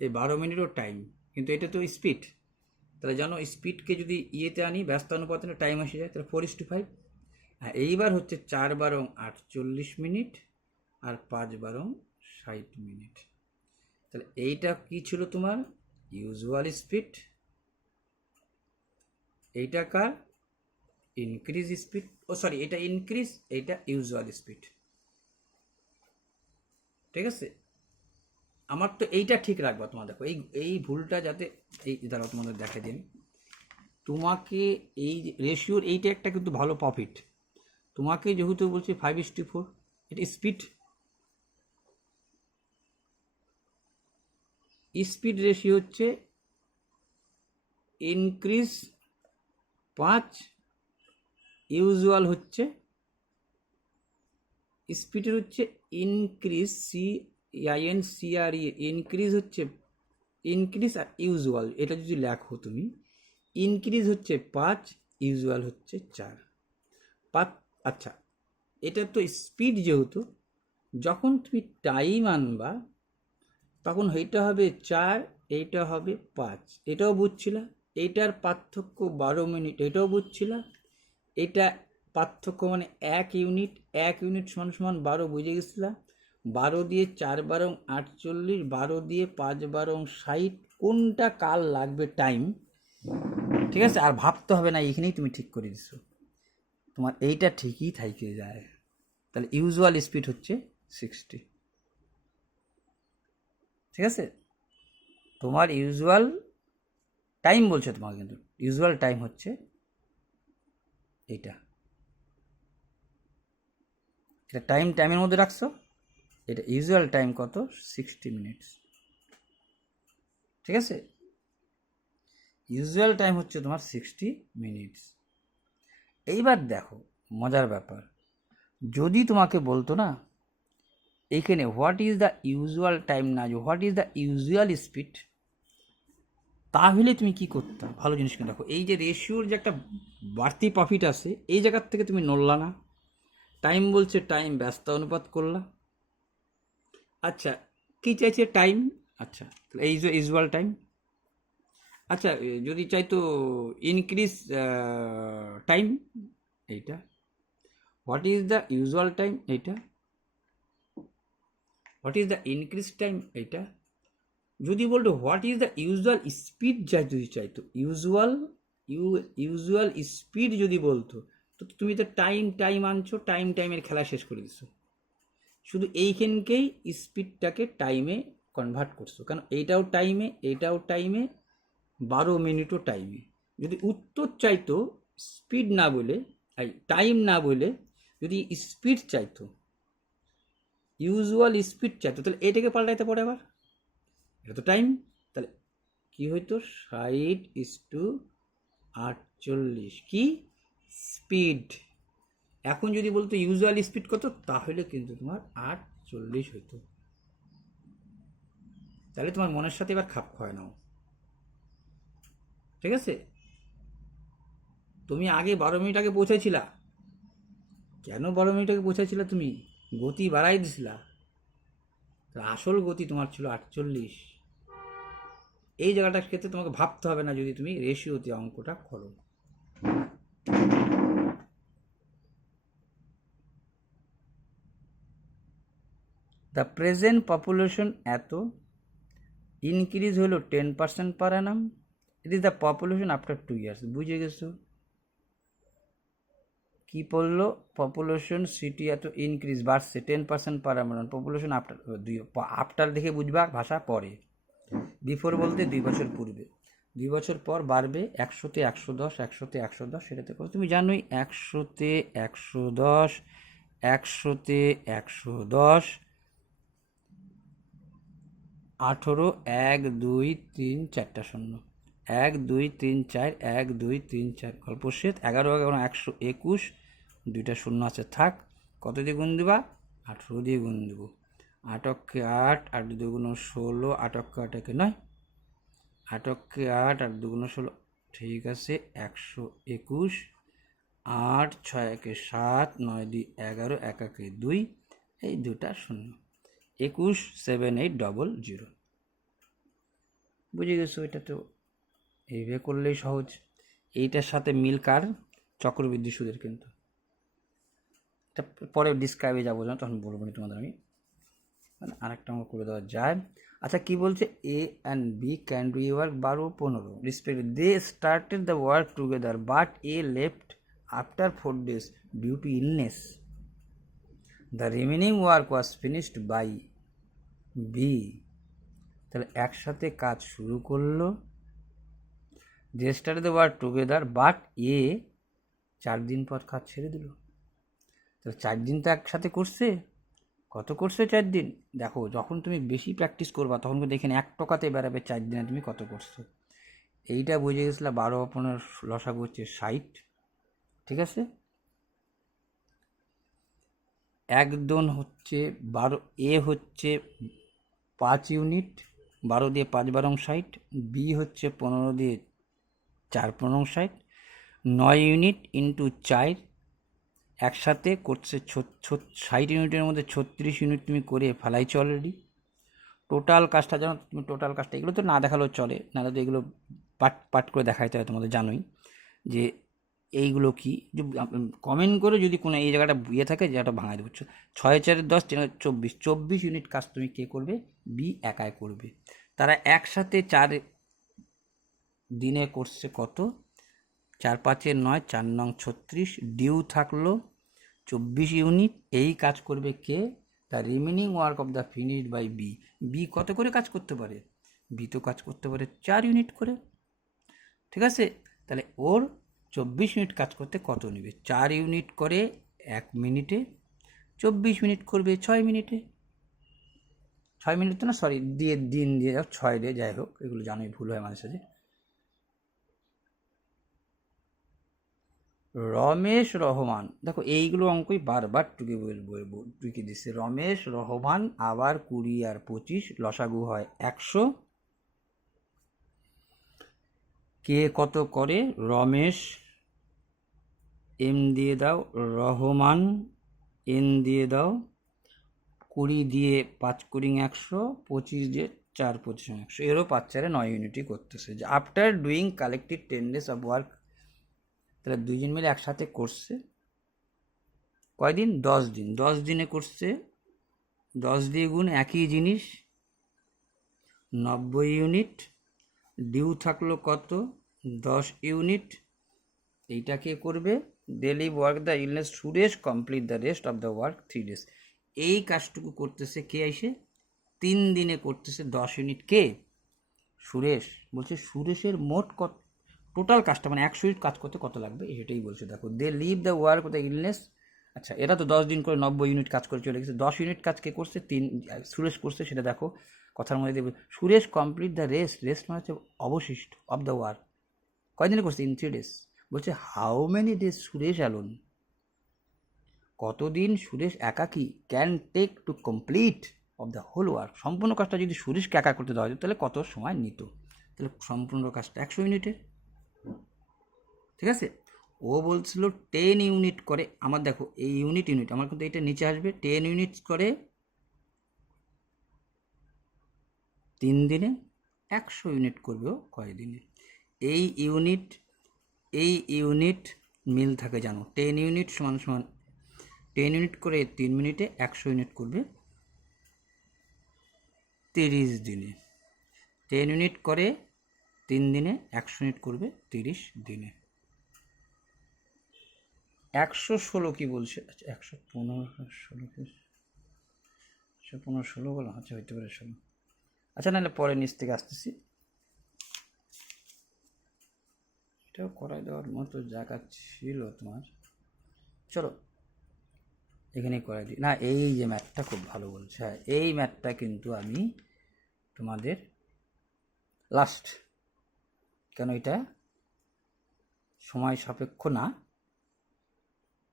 এই 12 মিনিটও টাইম, কিন্তু এটা তো স্পিড। তাহলে জানো স্পিডকে যদি ইয়েতে আনি, ব্যস্ত অনুপাতে টাইম এসে যায়, তাহলে 4:5। হ্যাঁ, এইবার হচ্ছে 4 12 48 মিনিট, আর 5 12 60 মিনিট। তাহলে এইটা কি ছিল তোমার ইউজুয়াল স্পিড, এইটা কার ইনক্রিজ স্পিড, ও সরি এটা ইনক্রিজ, এইটা ইউজুয়াল স্পিড। ঠিক আছে, আমার তো এইটা ঠিক রাখবা তোমার। দেখো এই এই ভুলটা যাতে, এই দ্বারা তোমাদের দেখে দিন তোমাকে এই রেশিওর এইটা একটা কিন্তু ভালো প্রফিট। তোমাকে যেহেতু বলছি 5:4, এটা স্পিড, স্পিড রেশিও হচ্ছে ইনক্রিজ 5, ইউজুয়াল হচ্ছে স্পিডের হচ্ছে ইনক্রিজ CINCRE, ইনক্রিজ হচ্ছে ইনক্রিজ, আর ইউজুয়াল এটা যদি লেখো তুমি, ইনক্রিজ হচ্ছে 5, ইউজুয়াল হচ্ছে 4 5। আচ্ছা, এটা তো স্পিড, যেহেতু যখন তুমি টাইম আনবা তখন এইটা হবে 4, এইটা হবে 5। এটাও বুঝছিলা, এইটার পার্থক্য 12 মিনিট, এটাও বুঝছিলা। এটা পার্থক্য মানে 1 ইউনিট, 1 ইউনিট সমান সমান 12, বুঝে গেছিলা। 12 দিয়ে 4 12 48, 12 দিয়ে 5 12 60, কোনটা কাল লাগবে টাইম। ঠিক আছে, আর ভাবতে হবে না, এইখানেই তুমি ঠিক করে দিছো, তোমার এইটা ঠিকই থাইকে যায়। তাহলে ইউজুয়াল স্পিড হচ্ছে 60। ঠিক আছে, তোমার ইউজুয়াল টাইম বলছে তোমাকে, কিন্তু ইউজুয়াল টাইম হচ্ছে এটা। এটা টাইমের মধ্যে রাখছো, এটা ইউজুয়াল টাইম কত, 60 মিনিটস। ঠিক আছে, ইউজুয়াল টাইম হচ্ছে তোমার 60 মিনিটস। এইবার দেখো মজার ব্যাপার, যদি তোমাকে বলতো না এইখানে what is the usual time, না what is the usual speed, তাহলে তুমি কি করতে? ভালো জিনিস কিন্তু দেখো, এই যে রেশিওর যে একটা বাড়তি প্রফিট আছে, এই জায়গার থেকে তুমি নড়লা না। টাইম বলছে টাইম, ব্যস্ত অনুপাত করলা। আচ্ছা কি চাইছে টাইম, আচ্ছা এই যে ইউজুয়াল টাইম। আচ্ছা যদি চাইতো ইনক্রিজ টাইম, এইটা what is the usual time, এইটা what is the increase time, এইটা। যদি বলতো what is the usual speed, যা যদি চাইতো ইউজুয়াল স্পিড যদি বলতো, তো তুমি তো টাইম আনছো, টাইমের খেলা শেষ করে দিছো। শুধু এইখানকেই স্পিডটাকে টাইমে কনভার্ট করছো, কারণ এইটাও টাইমে 12 মিনিটও টাইমে। যদি উত্তর চাইতো স্পিড না বলে, টাইম না বলে যদি স্পিড চাইতো, ইউজুয়াল স্পিড চাইতো, তাহলে এটাকে পাল্টাইতে পারে আবার, এটা তো টাইম। তাহলে কি হইতো, 60:48 কি স্পিড। এখন যদি বলতো ইউজুয়াল স্পিড কত, তাহলে কিন্তু তোমার 48 হইতো। তাহলে তোমার মনের সাথে এবার খাপ খাওয়ায় নাও, ঠিক আছে? তুমি আগে 12 মিনিট আগে পৌঁছাইছিলা, কেন 12 মিনিট আগে পৌঁছাইছিলা? তুমি গতি বাড়াই দিছিলা, আসল গতি তোমার ছিল 48। এই জায়গাটার ক্ষেত্রে তোমাকে ভাবতে হবে না যদি তুমি রেশিওতে অঙ্কটা করো। দ্য প্রেজেন্ট পপুলেশন এত, ইনক্রিজ হলো 10% per annum, it is the population after 2 years. বুঝে গেছো কি পড়লো? পপুলেশন সিটি এত ইনক্রিজ, বাড়ছে 10% per Anam, population after, after দেখে বুঝবা ভাষা, পরে। বিফোর বলতে 2 বছর পূর্বে, 2 বছর পর বাড়বে 100-তে 110, 100-তে 110, সেটাতে করো। তুমি জানোই 100-তে 110, 100-তে 110, 18, 1 2 3 4টা শূন্য, 1 2 3 4, 1 2 3 4, গল্প শেষ। 11 121, 2টা শূন্য আছে থাক। কত দিয়ে গুণ দিবা? 18 দিয়ে গুণ দেবো। 8-কে 8, 8 2 16, 8-কে 8 9, 8-কে 8, 8 2 16, ঠিক আছে 121। 8 6-একে 7, 9 2 11, 1-একে 2, এই 2টা শূন্য, 21 7 8 00। বুঝে গেছো? এটা তো এইভাবে করলেই সহজ। এইটার সাথে মিল কার? চক্রবৃদ্ধি সুদের। কিন্তু এটা পরে ডিসক্রাইবে যাবো না, তখন বলবো না তোমাদের আমি, মানে আরেকটা অঙ্ক করে দেওয়া যায়। আচ্ছা কি বলছে, A and B can do work 12-15 respect, they started the work together but A left after 4 days due to illness, the remaining work was finished by B. তাহলে একসাথে কাজ শুরু করলো, they started the work together but A 4 দিন পর কাজ ছেড়ে দিল। তাহলে 4 দিন তো একসাথে করছে, কত করছে 4 দিন? দেখো যখন তুমি বেশি প্র্যাকটিস করবা তখন দেখে 1 টাকাতে বেড়াবে 4 দিনে তুমি কত করছো। এইটা বুঝে গেছিলা। 12-15 লসাগু হচ্ছে 60, ঠিক আছে। 1 2 হচ্ছে 12, এ হচ্ছে 5 ইউনিট, 12 দিয়ে 5 12 60, বি হচ্ছে 15 দিয়ে 4 15 60, 9 ইউনিট ইন্টু 4, একসাথে করছে 60 ইউনিটের মধ্যে 36 ইউনিট তুমি করে ফেলাইছো অলরেডি। টোটাল কাজটা যেন তুমি, টোটাল কাজটা এগুলো তো না দেখালেও চলে, নাহলে তো এগুলো পাট করে দেখাইতে হয়, তোমাদের জানোই যে এইগুলো কি। কমেন্ট করে যদি কোনো এই জায়গাটা ইয়ে থাকে, যেটা ভাঙাই দেবো। 6 4 10 24 ইউনিট কাজ তুমি কে করবে? বি একাই করবে। তারা একসাথে 4 দিনে করছে কত? 4 5 9, 4 9 36, ডিউ থাকলো 24 ইউনিট। এই কাজ করবে কে? The remaining work of the finished by B. B কত করে কাজ করতে পারে? বি তো কাজ করতে পারে 4 ইউনিট করে, ঠিক আছে? তাহলে ওর 24 মিনিট কাজ করতে কত নেবে? 4 ইউনিট করে 1 মিনিটে, 24 মিনিট করবে 6 মিনিটে। 6 মিনিট তো না, সরি, দিন দিয়ে যাও, 6 দিয়ে, যাই হোক, এগুলো জানোই ভুল হয় মাঝে সাঝে। রমেশ রহমান, দেখো এইগুলো অঙ্কই বারবার টুকে দিচ্ছে। রমেশ রহমান আবার 20 আর 25 লসাগু হয় 100। কে কত করে? রমেশ এম দিয়ে দাও, রহমান এন দিয়ে দাও, 20 দিয়ে 5 কুড়ি 100, 25 দিয়ে 4 25 100, এরও 5 4 9 ইউনিটই করতেছে। যে after doing collective 10 days of work, তাহলে দুইজন মিলে একসাথে করছে কয়দিন? 10 দিন। 10 দিনে করছে, 10 দিয়ে গুণ, একই জিনিস, 90 ইউনিট। ডিউ থাকলো কত? 10 ইউনিট। এইটা কে করবে? Daily work the illness Suresh, complete the rest of the work 3 days. এই কাজটুকু করতেছে কে? এসে 3 দিনে করতেছে 10 ইউনিট। কে? সুরেশ। বলছে সুরেশের মোট কত টোটাল কাজটা, মানে 100 ইউনিট কাজ করতে কত লাগবে এটাই বলছে। দেখো, they leave the work the illness. আচ্ছা, এরা তো 10 দিন করে 90 ইউনিট কাজ করে চলে গেছে। 10 ইউনিট কাজ কে করছে? সুরেশ করছে। সেটা দেখো কথার মধ্যে দেবে, Suresh complete the rest. Rest মানে হচ্ছে অবশিষ্ট, অফ দ্য ওয়ার্ক। কয়দিনে করছে? In 3 days. বলছে how many days Suresh alone, কতদিন সুরেশ একাকী, can take to complete of the whole work. সম্পূর্ণ কাজটা যদি সুরেশকে একা করতে দেওয়া যেত তাহলে কত সময় নিত? তাহলে সম্পূর্ণ কাজটা 100 ইউনিটের, ঠিক আছে? ও বলছিল 10 ইউনিট করে। আমার দেখো এই ইউনিট আমার কিন্তু এটা নিচে আসবে। 10 ইউনিট করে 3 দিনে, 100 ইউনিট করবেও কয় দিনে? এই ইউনিট মিল থাকে জানো। 10 ইউনিট সমান সমান 10 ইউনিট করে 3 মিনিটে, 100 ইউনিট করবে 30 দিনে। 10 ইউনিট করে 3 দিনে, 100 ইউনিট করবে 30 দিনে। 116 কি বলছে? আচ্ছা, 115 16 কি 115 16 বলো? আচ্ছা, হইতে পারে 16। আচ্ছা, নাহলে পরে নিচ থেকে আসতেছি। এটাও করাই দেওয়ার মতো জায়গা ছিল তোমার। চলো এখানে করাই দিই না। এই যে ম্যাথটা খুব ভালো বলছে, হ্যাঁ, এই ম্যাথটা কিন্তু আমি তোমাদের লাস্ট, কেন এটা সময় সাপেক্ষ না,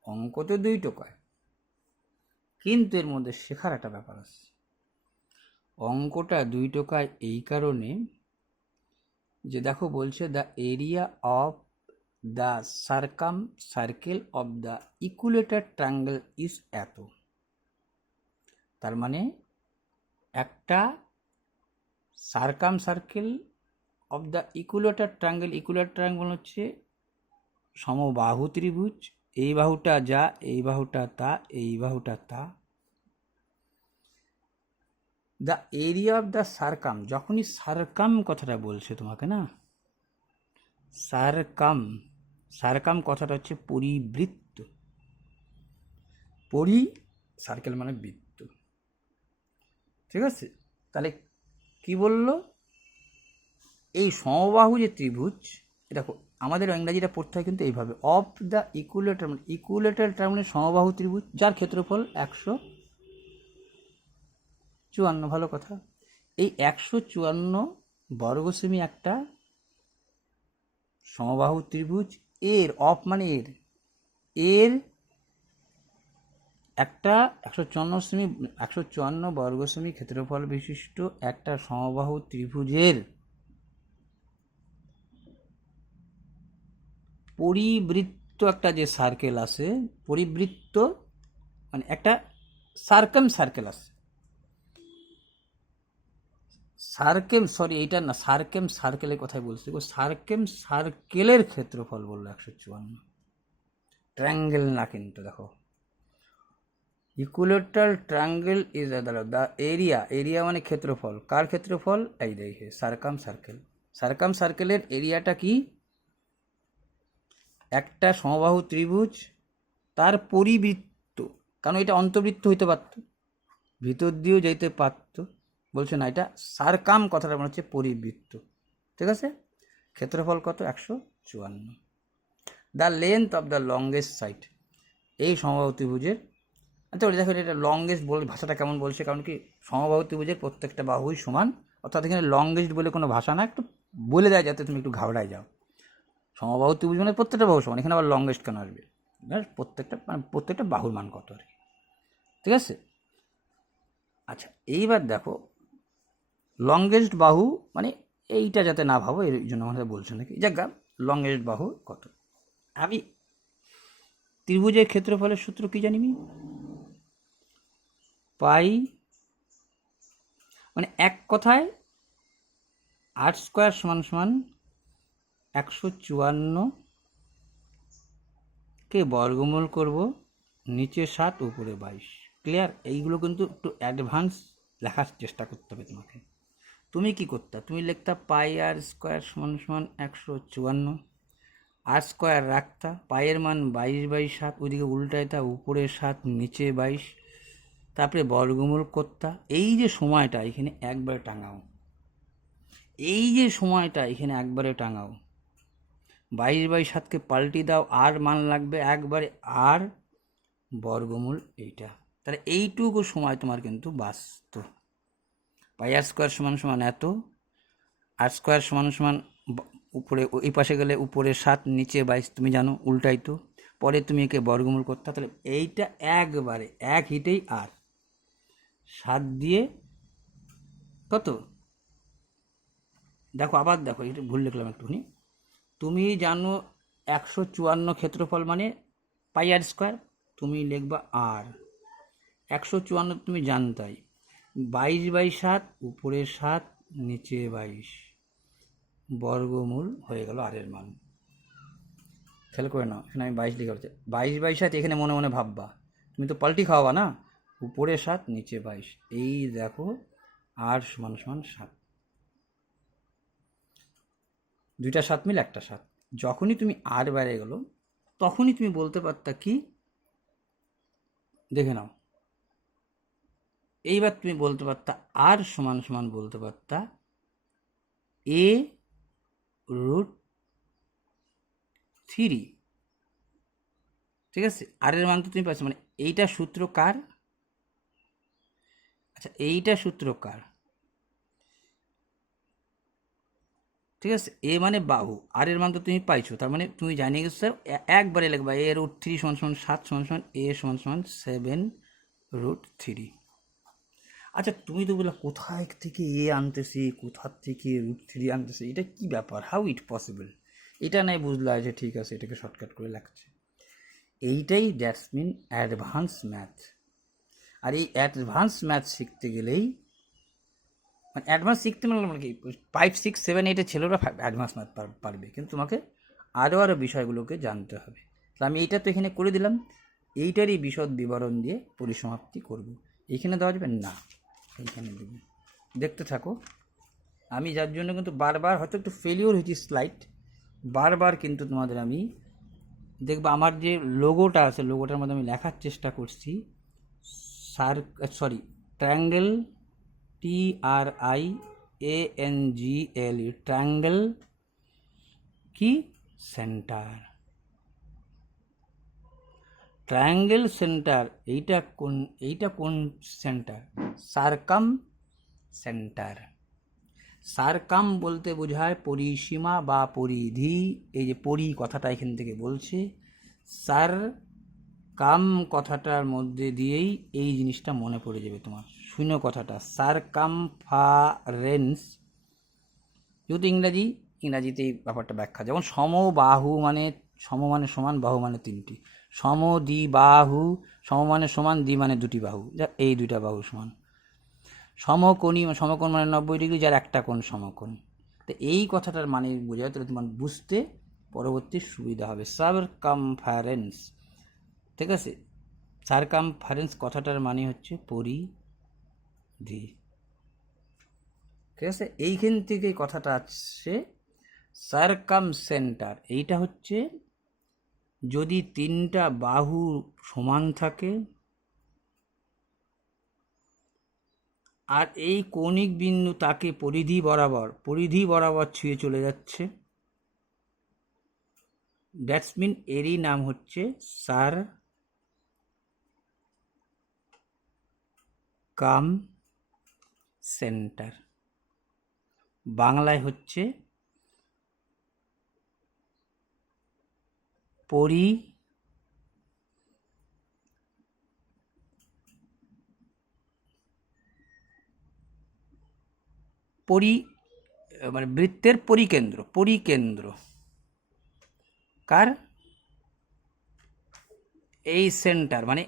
অঙ্ক তো 2 টোকায়, কিন্তু এর মধ্যে শেখার একটা ব্যাপার আছে। অঙ্কটা 2 টোকায় এই কারণে যে দেখো বলছে the area of the circum circle of the Ecuador triangle is এত। তার মানে একটা circum circle of the Ecuador triangle, Ecuador triangle হচ্ছে সমবাহু ত্রিভুজ, এই বাহুটা যা, এই বাহুটা তা, এই বাহুটা তা। The area of the circum, যখনই সার্কাম কথাটা বলছে তোমাকে না, সার্কাম, সার্কাম কথাটা হচ্ছে পরিবৃত্ত। সার্কেল মানে বৃত্ত, ঠিক আছে? তাহলে কি বললো? এই সমবাহু যে ত্রিভুজ, দেখো আমাদের ইংরাজিটা পড়তে হয় কিন্তু এইভাবে, অফ দ্য ইকুয়েটর, মানে ইকুয়েটর মানে সমবাহু ত্রিভুজ যার ক্ষেত্রফল 154। ভালো কথা। এই 154 বর্গ সেমি একটা সমবাহু ত্রিভুজ। এর অফ মানে এর একটা 154 বর্গ সেমি ক্ষেত্রফল বিশিষ্ট একটা সমবাহু ত্রিভুজের পরিবৃত্ত একটা যে সার্কেল আছে, পরিবৃত্ত মানে একটা সার্কেল আছে, এইটা না, সার্কেলের কথাই বলছি। সার্কেলের ক্ষেত্রফল বললো 154, ট্রায়াঙ্গেল না কিন্তু। দেখো Ecuador triangle is the area মানে ক্ষেত্রফল। কার ক্ষেত্রফল? এই দেখে সার্কাম সার্কেলের এরিয়াটা কি? একটা সমবাহু ত্রিভুজ তার পরিবৃত্ত, কারণ এটা অন্তর্বৃত্ত হইতে পারত, ভিতর দিয়েও যেতে পারত, বলছে না, এটা সারকাম কথাটা মনে হচ্ছে পরিবৃত্ত। ঠিক আছে, ক্ষেত্রফল কত? 154। The length of the longest side, এই সমবাহু ত্রিভুজের, আচ্ছা ওটা দেখো এটা লংগেস্ট বলে ভাষাটা কেমন বলছে, কারণ কি সমবাহু ত্রিভুজের প্রত্যেকটা বাহুই সমান, অর্থাৎ এখানে লংগেস্ট বলে কোনো ভাষা না, একটু বলে দেয় যাতে তুমি একটু ঘাবড়ায় যাও। সমবাহু ত্রিভুজ মানে প্রত্যেকটা বাহু সমান, এখানে আবার লংগেস্ট কেন আসবে? প্রত্যেকটা বাহুর মান কত আর কি। ঠিক আছে, আচ্ছা এইবার দেখো লংগেস্ট বাহু মানে এইটা যাতে না ভাবো, এই জন্য আমাদের বলছে নাকি, যাক লংগেস্ট বাহু কত। আমি ত্রিভুজের ক্ষেত্রফলের সূত্র কি জানি, পাই, মানে এক কথায় r² = 154 কে বর্গমূল করব, নিচে 7 উপরে 22। ক্লিয়ার? এইগুলো কিন্তু একটু অ্যাডভান্স লেখার চেষ্টা করতে হবে তোমাকে। তুমি কি করতে, তুমি লিখতা πr² = 154, r² রাখতা, পায়ের মান 22/7, ওইদিকে উল্টাইতা, উপরে 7 নিচে 22, তারপরে বর্গমূল করতা। এই যে সময়টা এখানে একবারে টাঙাও, এই যে সময়টা এখানে একবারে টাঙাও, 22/7কে পাল্টি দাও, আর মান লাগবে একবারে আর বর্গমূল এইটা। তাহলে এইটুকু সময় তোমার কিন্তু বাঁচত। πr² = এত, r² = উপরে এই পাশে গেলে উপরে 7 নিচে 22, তুমি জানো উল্টাই তো, পরে তুমি একে বর্গমূল করতে। তাহলে এইটা একবারে এক হিটেই আর 7 দিয়ে কত, দেখো আবার দেখো, এটা ভুল লিখলাম একটুখানি। তুমি জানো 154 ক্ষেত্রফল মানে πr², তুমি লিখবা আর 154 তুমি জানতাই, 22/7 উপরে 7 নিচে 22 বর্গমূল হয়ে গেল আর এর মান। খেয়াল করে নাও, এখানে আমি 22 লিখে হচ্ছে 22/7, এখানে মনে মনে ভাববা, তুমি তো পাল্টি খাওয়াবা না, উপরে 7 নিচে 22, এই দেখো আর = 7, দুইটা 7 মিলে একটা 7। যখনই তুমি আর বাইরে গেলো তখনই তুমি বলতে পারতা কি, দেখে নাও, এইবার তুমি বলতে পারতা আর = বলতে পারতা a√3। ঠিক আছে, আর এর মান তো তুমি পাচ্ছ, মানে এইটা সূত্র কার? আচ্ছা এইটা সূত্র কার? ঠিক আছে, এ মানে বাহু, আর এর মান তো তুমি পাইছো, তার মানে তুমি জানিয়ে গেছো একবারে লিখবা a√3 = 7 = a = 7√3। আচ্ছা তুমি তো বললে কোথায় থেকে এ আনতেছি, কোথার থেকে √3 আনতেছি, এটা কি ব্যাপার, হাউ ইট পসিবল? এটা নাই বুঝলা যে ঠিক আছে, এটাকে শর্টকাট করে লাগছে। এইটাই দ্যাটস মিন অ্যাডভান্স ম্যাথ। আর এই অ্যাডভান্স ম্যাথ শিখতে গেলেই, মানে অ্যাডভান্স শিখতে মানে কি 5, 6, 7, 8 ছেলেরা অ্যাডভান্স ম্যাথ পারবে, কিন্তু তোমাকে আরও বিষয়গুলোকে জানতে হবে। তাহলে আমি এইটা তো এখানে করে দিলাম, এইটারই বিশদ বিবরণ দিয়ে পরিসমাপ্তি করব। এইখানে দেওয়া যাবে না, এইখানে দেবে, দেখতে থাকো। আমি যার জন্য কিন্তু বারবার হয়তো একটু ফেলিওর হয়েছি স্লাইড, বারবার কিন্তু তোমাদের আমি দেখবো আমার যে লোগোটা আছে, লোগোটার মধ্যে আমি লেখার চেষ্টা করছি ট্রায়াঙ্গেল, TRIANGLE, ট্রায়াঙ্গেল কি সেন্টার, ট্রায়াঙ্গেল সেন্টার। এইটা কোন সেন্টার? সারকাম সেন্টার। সারকাম বলতে বোঝায় পরিসীমা বা পরিধি, এই যে পরি কথাটা এখান থেকে বলছে, সার কাম কথাটার মধ্যে দিয়েই এই জিনিসটা মনে পড়ে যাবে তোমার। শুনো কথাটা, সারকামফারেন্স, যেহেতু ইংরাজিতে এই ব্যাপারটা ব্যাখ্যা, যেমন সমবাহু মানে সম মানে সমান, বাহু মানে 3টি, সমদ্বিবাহু, সম মানে সমান, দ্বি মানে 2টি বাহু, যা এই 2টা বাহু সমান। সমকোণী, সমকোণ মানে 90 ডিগ্রি, যার একটা কোণ সমকোণ। তো এই কথাটার মানে বোঝায়, তাহলে তোমার বুঝতে পরবর্তী সুবিধা হবে। সারকামফারেন্স, ঠিক আছে, সারকামফারেন্স কথাটার মানে হচ্ছে পরিধি। ঠিক আছে, এইখান থেকে কথাটা আসছে সারকাম সেন্টার। এইটা হচ্ছে যদি 3টা বাহু সমান থাকে, আর এই কৌণিক বিন্দু তাকে পরিধি বরাবর ছুঁয়ে চলে যাচ্ছে। দ্যাটস মিন এরই নাম হচ্ছে সারকাম সেন্টার। বাংলায় হচ্ছে মানে বৃত্তের পরিকেন্দ্র কার? এই সেন্টার মানে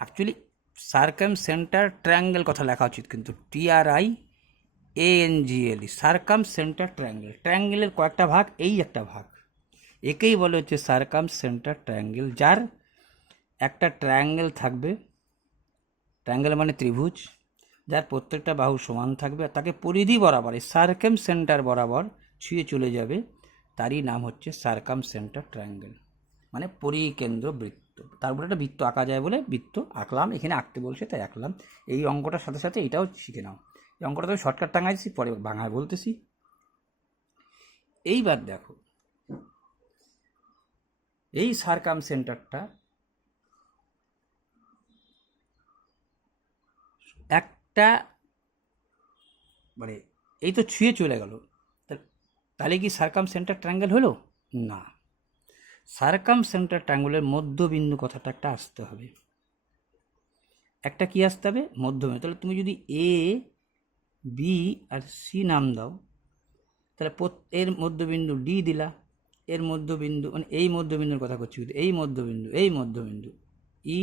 অ্যাকচুয়ালি সার্কাম সেন্টার ট্রায়াঙ্গেল কথা লেখা উচিত, কিন্তু TRIANGLE, সার্কাম সেন্টার ট্রায়াঙ্গেল। ট্রায়াঙ্গেলের কয়েকটা ভাগ, এই একটা ভাগ, একেই বলে হচ্ছে সার্কাম সেন্টার ট্রায়াঙ্গেল। যার একটা ট্রায়াঙ্গেল থাকবে, ট্রায়াঙ্গেল মানে ত্রিভুজ, যার প্রত্যেকটা বাহু সমান থাকবে, আর তাকে পরিধি বরাবর এই সার্কাম সেন্টার বরাবর ছুঁয়ে চলে যাবে, তারই নাম হচ্ছে সার্কাম সেন্টার ট্রায়াঙ্গেল, মানে পরিকেন্দ্র বৃত্ত। তারপরে একটা বৃত্ত আঁকা যায় বলে বৃত্ত আঁকলাম, এখানে আঁকতে বলছে তাই আঁকলাম। এই অঙ্কটার সাথে সাথে এটাও শিখে নাও। এই অঙ্কটা তো শর্টকাট টাঙাইছি, পরে বাংলায় বলতেছি। এইবার দেখো, এই সার্কাম সেন্টারটা একটা মানে এই তো ছুঁয়ে চলে গেল, তাহলে কি সার্কাম সেন্টার ট্রায়াঙ্গেল হলো? না, সার্কাম সেন্টার ট্রায়াঙ্গেলের মধ্যবিন্দু কথাটা একটা আসতে হবে। একটা কি আসতে হবে? মধ্যবিন্দু। তাহলে তুমি যদি A, B আর C নাম দাও, তাহলে এর মধ্যবিন্দু D দিলা, এর মধ্যবিন্দু মানে এই মধ্যবিন্দুর কথা করছি, কিন্তু এই মধ্যবিন্দু E,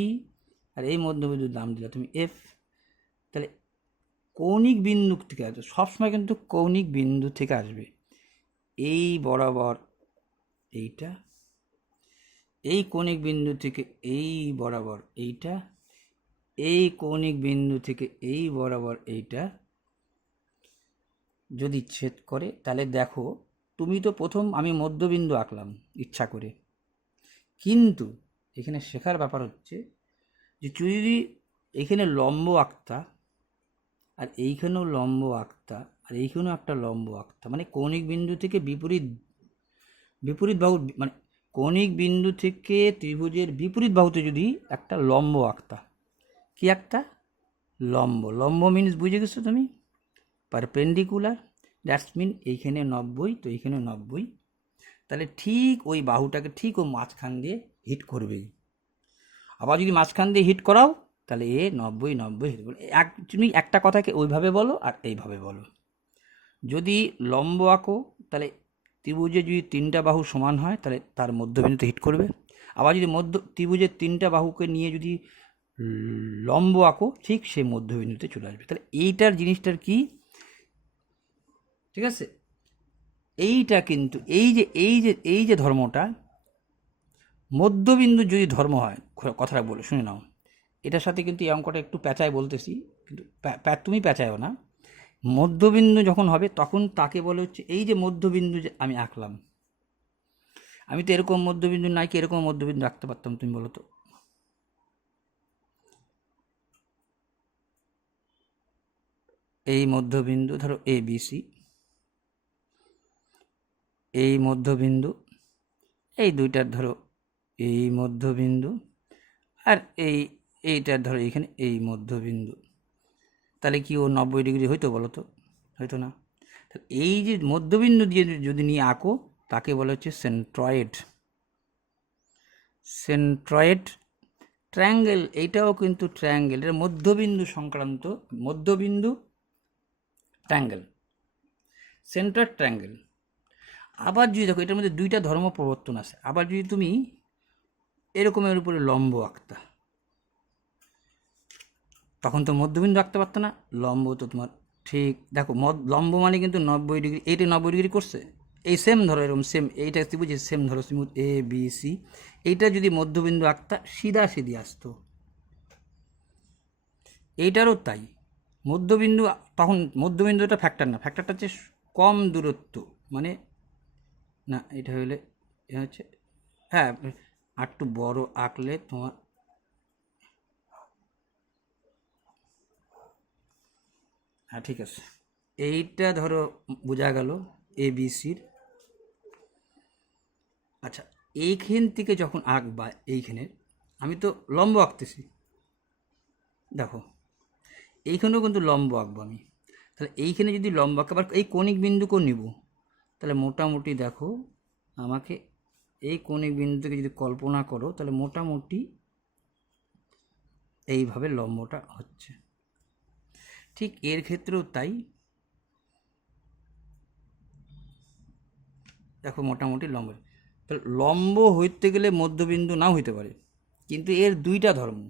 আর এই মধ্যবিন্দুর নাম দিলা তুমি F। তাহলে কৌণিক বিন্দু থেকে আসবে, সবসময় কিন্তু কৌণিক বিন্দু থেকে আসবে। এই বরাবর এইটা, এই কৌণিক বিন্দু থেকে এই বরাবর এইটা, এই কৌণিক বিন্দু থেকে এই বরাবর এইটা যদি ছেদ করে, তাহলে দেখো তুমি তো প্রথম আমি মধ্যবিন্দু আঁকলাম ইচ্ছা করে, কিন্তু এখানে শেখার ব্যাপার হচ্ছে যে তুই যদি এখানে লম্ব আঁকতা, আর এইখানেও লম্ব আঁকতা, আর এইখানেও একটা লম্ব আঁকতা, মানে কৌণিক বিন্দু থেকে বিপরীত বাহু, মানে কৌণিক বিন্দু থেকে ত্রিভুজের বিপরীত বাহুতে যদি একটা লম্ব আঁকতা, কি একটা লম্ব মিনস বুঝে গেছো তুমি? পারপেন্ডিকুলার। দ্যাটস মিন এইখানে 90, তো এইখানে 90, তাহলে ঠিক ওই বাহুটাকে ঠিক ও মাঝখান দিয়ে হিট করবে। আবার যদি মাঝখান দিয়ে হিট করাও, তাহলে 90 হিট করবে। তুমি একটা কথাকে ওইভাবে বলো আর এইভাবে বলো। যদি লম্ব আঁকো, তাহলে ত্রিভুজে যদি তিনটা বাহু সমান হয়, তাহলে তার মধ্যবিন্দুতে হিট করবে। আবার যদি ত্রিভুজের তিনটা বাহুকে নিয়ে যদি লম্ব আঁকো, ঠিক সেই মধ্যবিন্দুতে চলে আসবে। তাহলে এইটার জিনিসটার কি, ঠিক আছে? এইটা কিন্তু এই যে ধর্মটা, মধ্যবিন্দু যদি ধর্ম হয়, কথাটা বলে শুনে নাও, এটার সাথে কিন্তু এই অঙ্কটা একটু প্যাঁচায় বলতেছি, কিন্তু তুমি প্যাঁচায়ও না। মধ্যবিন্দু যখন হবে তখন তাকে বলে হচ্ছে, এই যে মধ্যবিন্দু যে আমি আঁকলাম, আমি তো এরকম মধ্যবিন্দু নাই কি এরকম মধ্যবিন্দু আঁকতে পারতাম, তুমি বলো তো? এই মধ্যবিন্দু ধরো ABC, এই মধ্যবিন্দু, এই দুইটার ধরো এই মধ্যবিন্দু, আর এইটার ধরো এখানে এই মধ্যবিন্দু, তাহলে কি ও 90 ডিগ্রি হইতো বলো তো? হয়তো না। এই যে মধ্যবিন্দু দিয়ে যদি নিয়ে আঁকো, তাকে বলা হচ্ছে সেন্ট্রয়েড ট্রায়াঙ্গেল। এইটাও কিন্তু ট্রায়াঙ্গেল, এর মধ্যবিন্দু সংক্রান্ত মধ্যবিন্দু ট্রায়াঙ্গেল, সেন্টার ট্রায়াঙ্গেল। আবার যদি দেখো এটার মধ্যে দুইটা ধর্ম প্রবর্তন আছে, আবার যদি তুমি এরকমের উপরে লম্ব আঁকতা, তখন তো মধ্যবিন্দু আঁকতে পারতো না, লম্ব তো তোমার ঠিক দেখো লম্ব মানে কিন্তু 90 ডিগ্রি, এইটা 90 ডিগ্রি করছে, এই সেম ধরো এরকম সেম, এইটা ত্রিভুজ সেম ধরো স্মুথ ABC, এইটা যদি মধ্যবিন্দু আঁকতা সিধা সিধি আসতো, এইটারও তাই। মধ্যবিন্দু, তখন মধ্যবিন্দুটা ফ্যাক্টর না, ফ্যাক্টরটা হচ্ছে কম দূরত্ব, মানে না এটা হলে হচ্ছে, হ্যাঁ আর একটু বড় আঁকলে তোমার হ্যাঁ ঠিক আছে, এইটা ধরো বোঝা গেল ABCর। আচ্ছা, এইখান থেকে যখন আঁকবা এইখানে, আমি তো লম্ব আঁকতেছি, দেখো এইখানেও কিন্তু লম্ব আঁকবো আমি। তাহলে এইখানে যদি লম্ব আঁকা, আবার এই কৌণিক বিন্দুকেও নিব, তাহলে মোটামুটি দেখো আমাকে এই কৌণিক বিন্দুকে যদি কল্পনা করো, তাহলে মোটামুটি এইভাবে লম্বটা হচ্ছে। ঠিক এর ক্ষেত্রেও তাই, দেখো মোটামুটি লম্ব। তাহলে লম্ব হইতে গেলে মধ্যবিন্দু নাও হইতে পারে, কিন্তু এর দুইটা ধর্ম,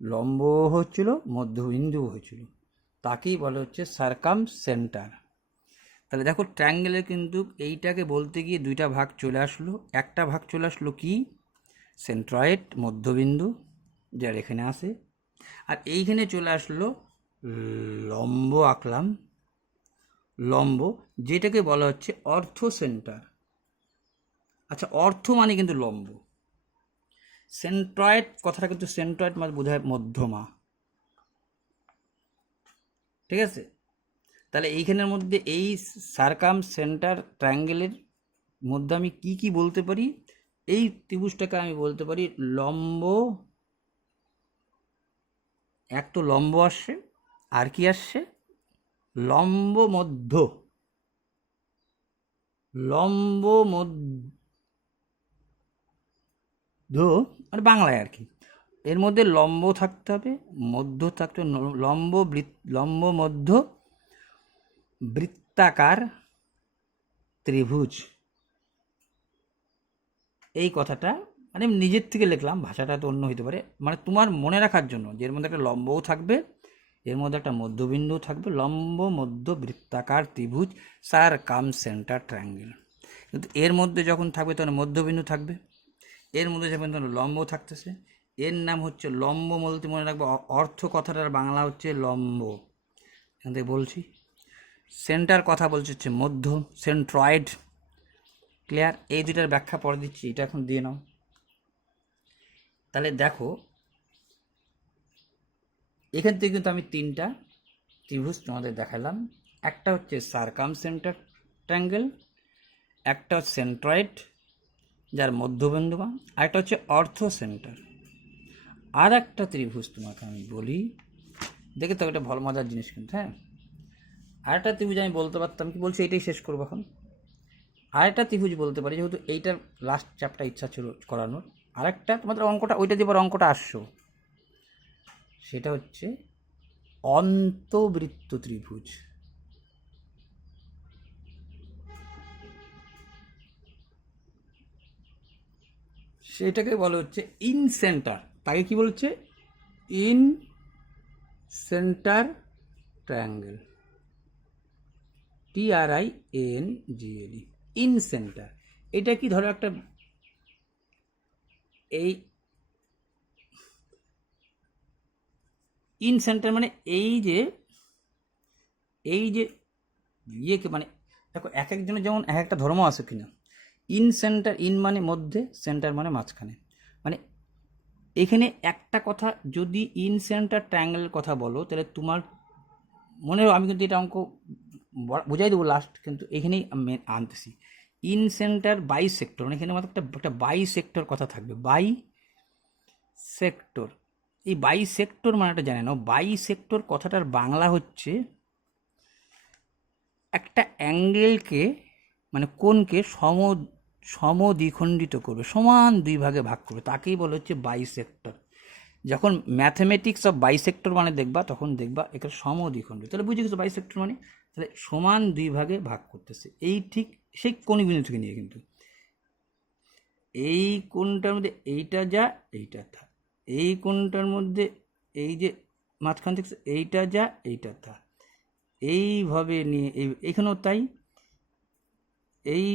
লম্ব হচ্ছিল মধ্যবিন্দুও হয়েছিল, তাকেই বলা হচ্ছে সার্কাম সেন্টার। তাহলে দেখো ট্রায়াঙ্গেলের কিন্তু এইটাকে বলতে গিয়ে দুইটা ভাগ চলে আসলো। একটা ভাগ চলে আসলো কি, সেন্ট্রয়েড মধ্যবিন্দু, যার এখানে আসে, আর এইখানে চলে আসলো লম্ব আঁকলাম, লম্ব, যেটাকে বলা হচ্ছে অর্থ সেন্টার। আচ্ছা, অর্থ মানে কিন্তু লম্ব, সেন্ট্রয়েড কথাটা কিন্তু সেন্ট্রয়েড মানে বোঝায় মধ্যমা, ঠিক আছে। তাহলে এইখানের মধ্যে এই সার্কাম সেন্টার ট্রায়াঙ্গেলের মধ্যে আমি কি কি বলতে পারি, এই ত্রিভুজটাকে আমি বলতে পারি লম্ব, এক তো লম্ব আসছে, আর কি আসছে, লম্ব মধ্য, লম্ব মধ্য, আর বাংলায় আর কি, এর মধ্যে লম্ব থাকতে হবে, মধ্য থাকতে হবে, লম্ব মধ্য বৃত্তাকার ত্রিভুজ। এই কথাটা মানে আমি নিজের থেকে লিখলাম, ভাষাটা তো অন্য হতে পারে, মানে তোমার মনে রাখার জন্য যে এর মধ্যে একটা লম্বও থাকবে, এর মধ্যে একটা মধ্যবিন্দু থাকবে, লম্ব মধ্য বৃত্তাকার ত্রিভুজ সার্কাম সেন্টার ট্রায়াঙ্গেল। কিন্তু এর মধ্যে যখন থাকবে তখন মধ্যবিন্দু থাকবে, এর মধ্যে যখন তখন লম্ব থাকতেছে, এর নাম হচ্ছে লম্ব। বলতে মনে রাখবে অর্থ কথাটার বাংলা হচ্ছে লম্ব। এখান থেকে বলছি, সেন্টার কথা বলছে হচ্ছে মধ্য, সেন্ট্রয়েড। ক্লিয়ার? এই দুটার ব্যাখ্যা পরে দিচ্ছি, এটা এখন দিয়ে নাও। তাহলে দেখো এখান থেকে কিন্তু আমি তিনটা ত্রিভুজ তোমাদের দেখালাম। একটা হচ্ছে সার্কাম সেন্টার ট্রায়াঙ্গেল, একটা হচ্ছে সেন্ট্রয়েড যার মধ্যবিন্দু, আর একটা হচ্ছে অর্থ সেন্টার। আর একটা ত্রিভুজ তোমাকে আমি বলি, দেখে তো এটা ভালো মজার জিনিস কিন্তু। হ্যাঁ, আর একটা ত্রিভুজ আমি বলতে পারতাম, কি বলছি এটাই শেষ করবো এখন। আর একটা ত্রিভুজ বলতে পারি, যেহেতু এইটার লাস্ট চ্যাপ্টার ইচ্ছা ছিল করানোর। আরেকটা তোমাদের অঙ্কটা, ওইটা দিয়ে অঙ্কটা আসছো, সেটা হচ্ছে অন্তবৃত্ত ত্রিভুজ। সেটাকে বলা হচ্ছে ইন সেন্টার, তাকে কি বলছে, in centre triangle, TRIANGLE, in centre. এটা কি, ধরো একটা এই ইন সেন্টার মানে এই যে ইয়েকে মানে, দেখো এক একজনের যেমন এক একটা ধর্ম আছে কিনা। ইন সেন্টার, ইন মানে মধ্যে, সেন্টার মানে মাঝখানে, মানে এখানে একটা কথা যদি ইন সেন্টার ট্রায়াঙ্গেলের কথা বলো, তাহলে তোমার মনে হয়, আমি কিন্তু এটা অঙ্ক বোঝাই দেবো লাস্ট, কিন্তু এখানেই আমি আনতেছি। ইন সেন্টার বাই সেক্টর, মানে এখানে মাত্র একটা বাই সেক্টর কথা থাকবে, বাই সেক্টর। এই বাই সেক্টর মানেটা জানে না, বাই সেক্টর কথাটার বাংলা হচ্ছে একটা অ্যাঙ্গেলকে, মানে কোণকে সমদ্বিখণ্ডিত করবে, সমান দুই ভাগে ভাগ করবে, তাকেই বলা হচ্ছে বাইসেক্টর। যখন ম্যাথমেটিক্স অফ বাইসেক্টর মানে দেখবা, তখন দেখবা এখানে সমদ্বিখণ্ডিত, তাহলে বুঝে গেছো বাইসেক্টর মানে, তাহলে সমান দুই ভাগে ভাগ করতেছে। এই ঠিক সেই কৌণিক বিন্দু থেকে নিয়ে, কিন্তু এই কোণটার মধ্যে এইটা যা, এইটা থা, এই কোণটার মধ্যে এই যে মাঝখান থেকে এইটা যা, এইটা থা, এইভাবে নিয়ে এইখানেও তাই। এই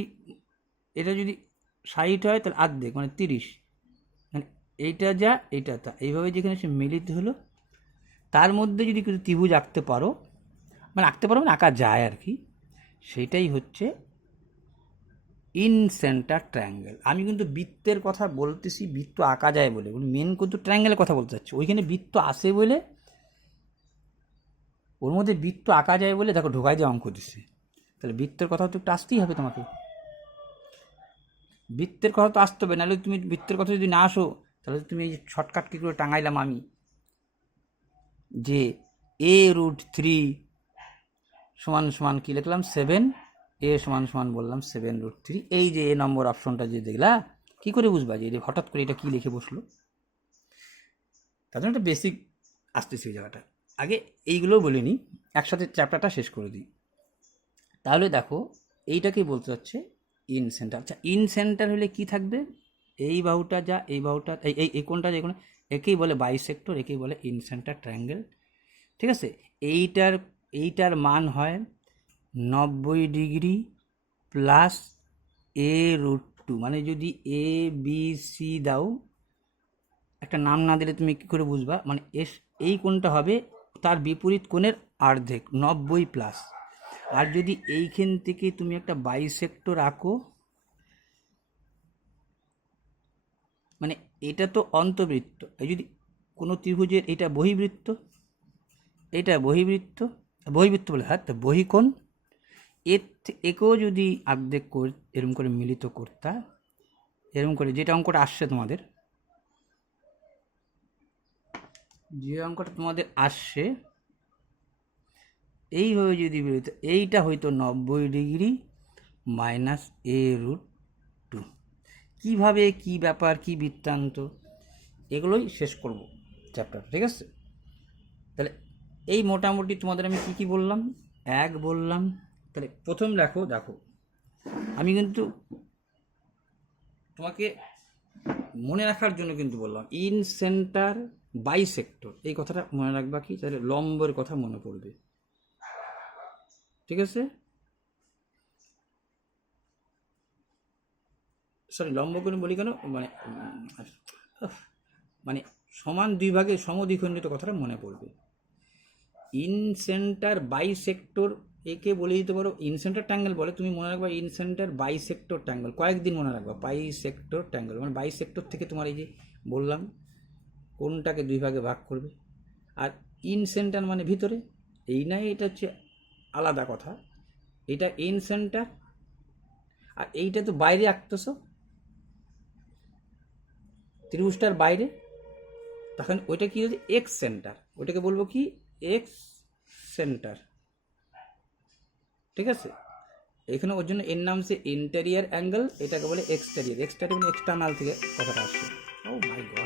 এটা যদি 60 হয় তাহলে অর্ধেক মানে 30, মানে এইটা যা এইটা তা, এইভাবে যেখানে সে মিলিত হলো, তার মধ্যে যদি কিছু ত্রিভুজ আঁকতে পারো, মানে আঁকতে পারো মানে আঁকা যায় আর কি, সেটাই হচ্ছে ইন সেন্টার ট্রায়াঙ্গেল। আমি কিন্তু বৃত্তের কথা বলতেছি, বৃত্ত আঁকা যায় বলে, মেন কিন্তু ট্রায়াঙ্গেলের কথা বলতে চাচ্ছি, ওইখানে বৃত্ত আসে বলে ওর মধ্যে বৃত্ত আঁকা যায় বলে দেখো ঢোকাই দিয়ে অঙ্ক দিচ্ছে। তাহলে বৃত্তের কথা তো একটু আসতেই হবে তোমাকে, বৃত্তের কথা তো আসতে হবে, নাহলে তুমি বৃত্তের কথা যদি না আসো তাহলে তুমি এই যে শর্টকাট কী করে টাঙাইলাম আমি, যে a√3 সমান সমান কী লিখলাম 7, a সমান সমান বললাম 7√3, এই যে এ নম্বর অপশনটা যে দেখলা, কী করে বুঝবা যে হঠাৎ করে এটা কী লিখে বসলো? তার জন্য একটা বেসিক আসতেছে ওই জায়গাটা। আগে এইগুলোও বলিনি, একসাথে চ্যাপ্টারটা শেষ করে দিই। তাহলে দেখো এইটাকেই বলতে হচ্ছে ইন সেন্টার। আচ্ছা, ইন সেন্টার হলে কি থাকবে? এই বাহুটা যা, এই বাহুটা, এই এই কোণটা যে কোনো, একেই বলে বাইসেক্টর, একেই বলে ইন সেন্টার ট্রায়াঙ্গেল। ঠিক আছে, এইটার মান হয় 90 ডিগ্রি প্লাস a√2। মানে যদি ABC দাও, একটা নাম না দিলে তুমি কী করে বুঝবা? মানে এই কোণটা হবে তার বিপরীত কোণের অর্ধেক, 90+। আর যদি এইখান থেকে তুমি একটা বাইসেক্টর আঁকো, মানে এটা তো অন্তবৃত্ত, এই যদি কোনো ত্রিভুজের এটা বহিবৃত্ত, এটা বহিবৃত্ত, বহিবৃত্ত বলে হ্যাঁ, তো বহিকোণ, একেও যদি অর্ধেক এরকম করে মিলিত করতা, এরকম করে যেটা অঙ্কটা আসছে তোমাদের, যে অঙ্কটা তোমাদের আসছে এইভাবে যদি বেরোতো, এইটা হয়তো 90 ডিগ্রি মাইনাস a√2। কীভাবে, কী ব্যাপার, কী বৃত্তান্ত, এগুলোই শেষ করব চ্যাপ্টার। ঠিক আছে, তাহলে এই মোটামুটি তোমাদের আমি কী কী বললাম, বললাম। তাহলে প্রথম দেখো আমি কিন্তু তোমাকে মনে রাখার জন্য কিন্তু বললাম ইন সেন্টার বাইসেক্টর, এই কথাটা মনে রাখবা। কি তাহলে লম্বের কথা মনে পড়বে। ঠিক আছে, সরি লম্ব করে বলি কেন, মানে সমান দুই ভাগে সমদ্বিখণ্ডিত কথাটা মনে পড়বে। ইন সেন্টার বাইসেক্টর, একে বলে দিতে পারো ইন সেন্টার ট্যাঙ্গেল বলে, তুমি মনে রাখবা ইন সেন্টার বাইসেক্টর ট্যাঙ্গেল, কয়েকদিন মনে রাখবা বাইসেক্টর ট্যাঙ্গেল। মানে বাইসেক্টর থেকে তোমার এই যে বললাম কোনটাকে দুই ভাগে ভাগ করবে, আর ইন সেন্টার মানে ভিতরে, এই নাই, এটা হচ্ছে আলাদা কথা। এটা ইন সেন্টার, আর এইটা তো বাইরে আঁকতেছো ত্রিভুজটার বাইরে, তখন ওইটা কি হচ্ছে এক্স সেন্টার, ওইটাকে বলবো কি এক্স সেন্টার। ঠিক আছে, এখানে ওর জন্য এর নাম হচ্ছে ইন্টেরিয়ার অ্যাঙ্গেল, এটাকে বলে এক্সটেরিয়ার। এক্সটেরিয়ার মানে এক্সটার্নাল থেকে কথাটা আসছে। ও মাই গড।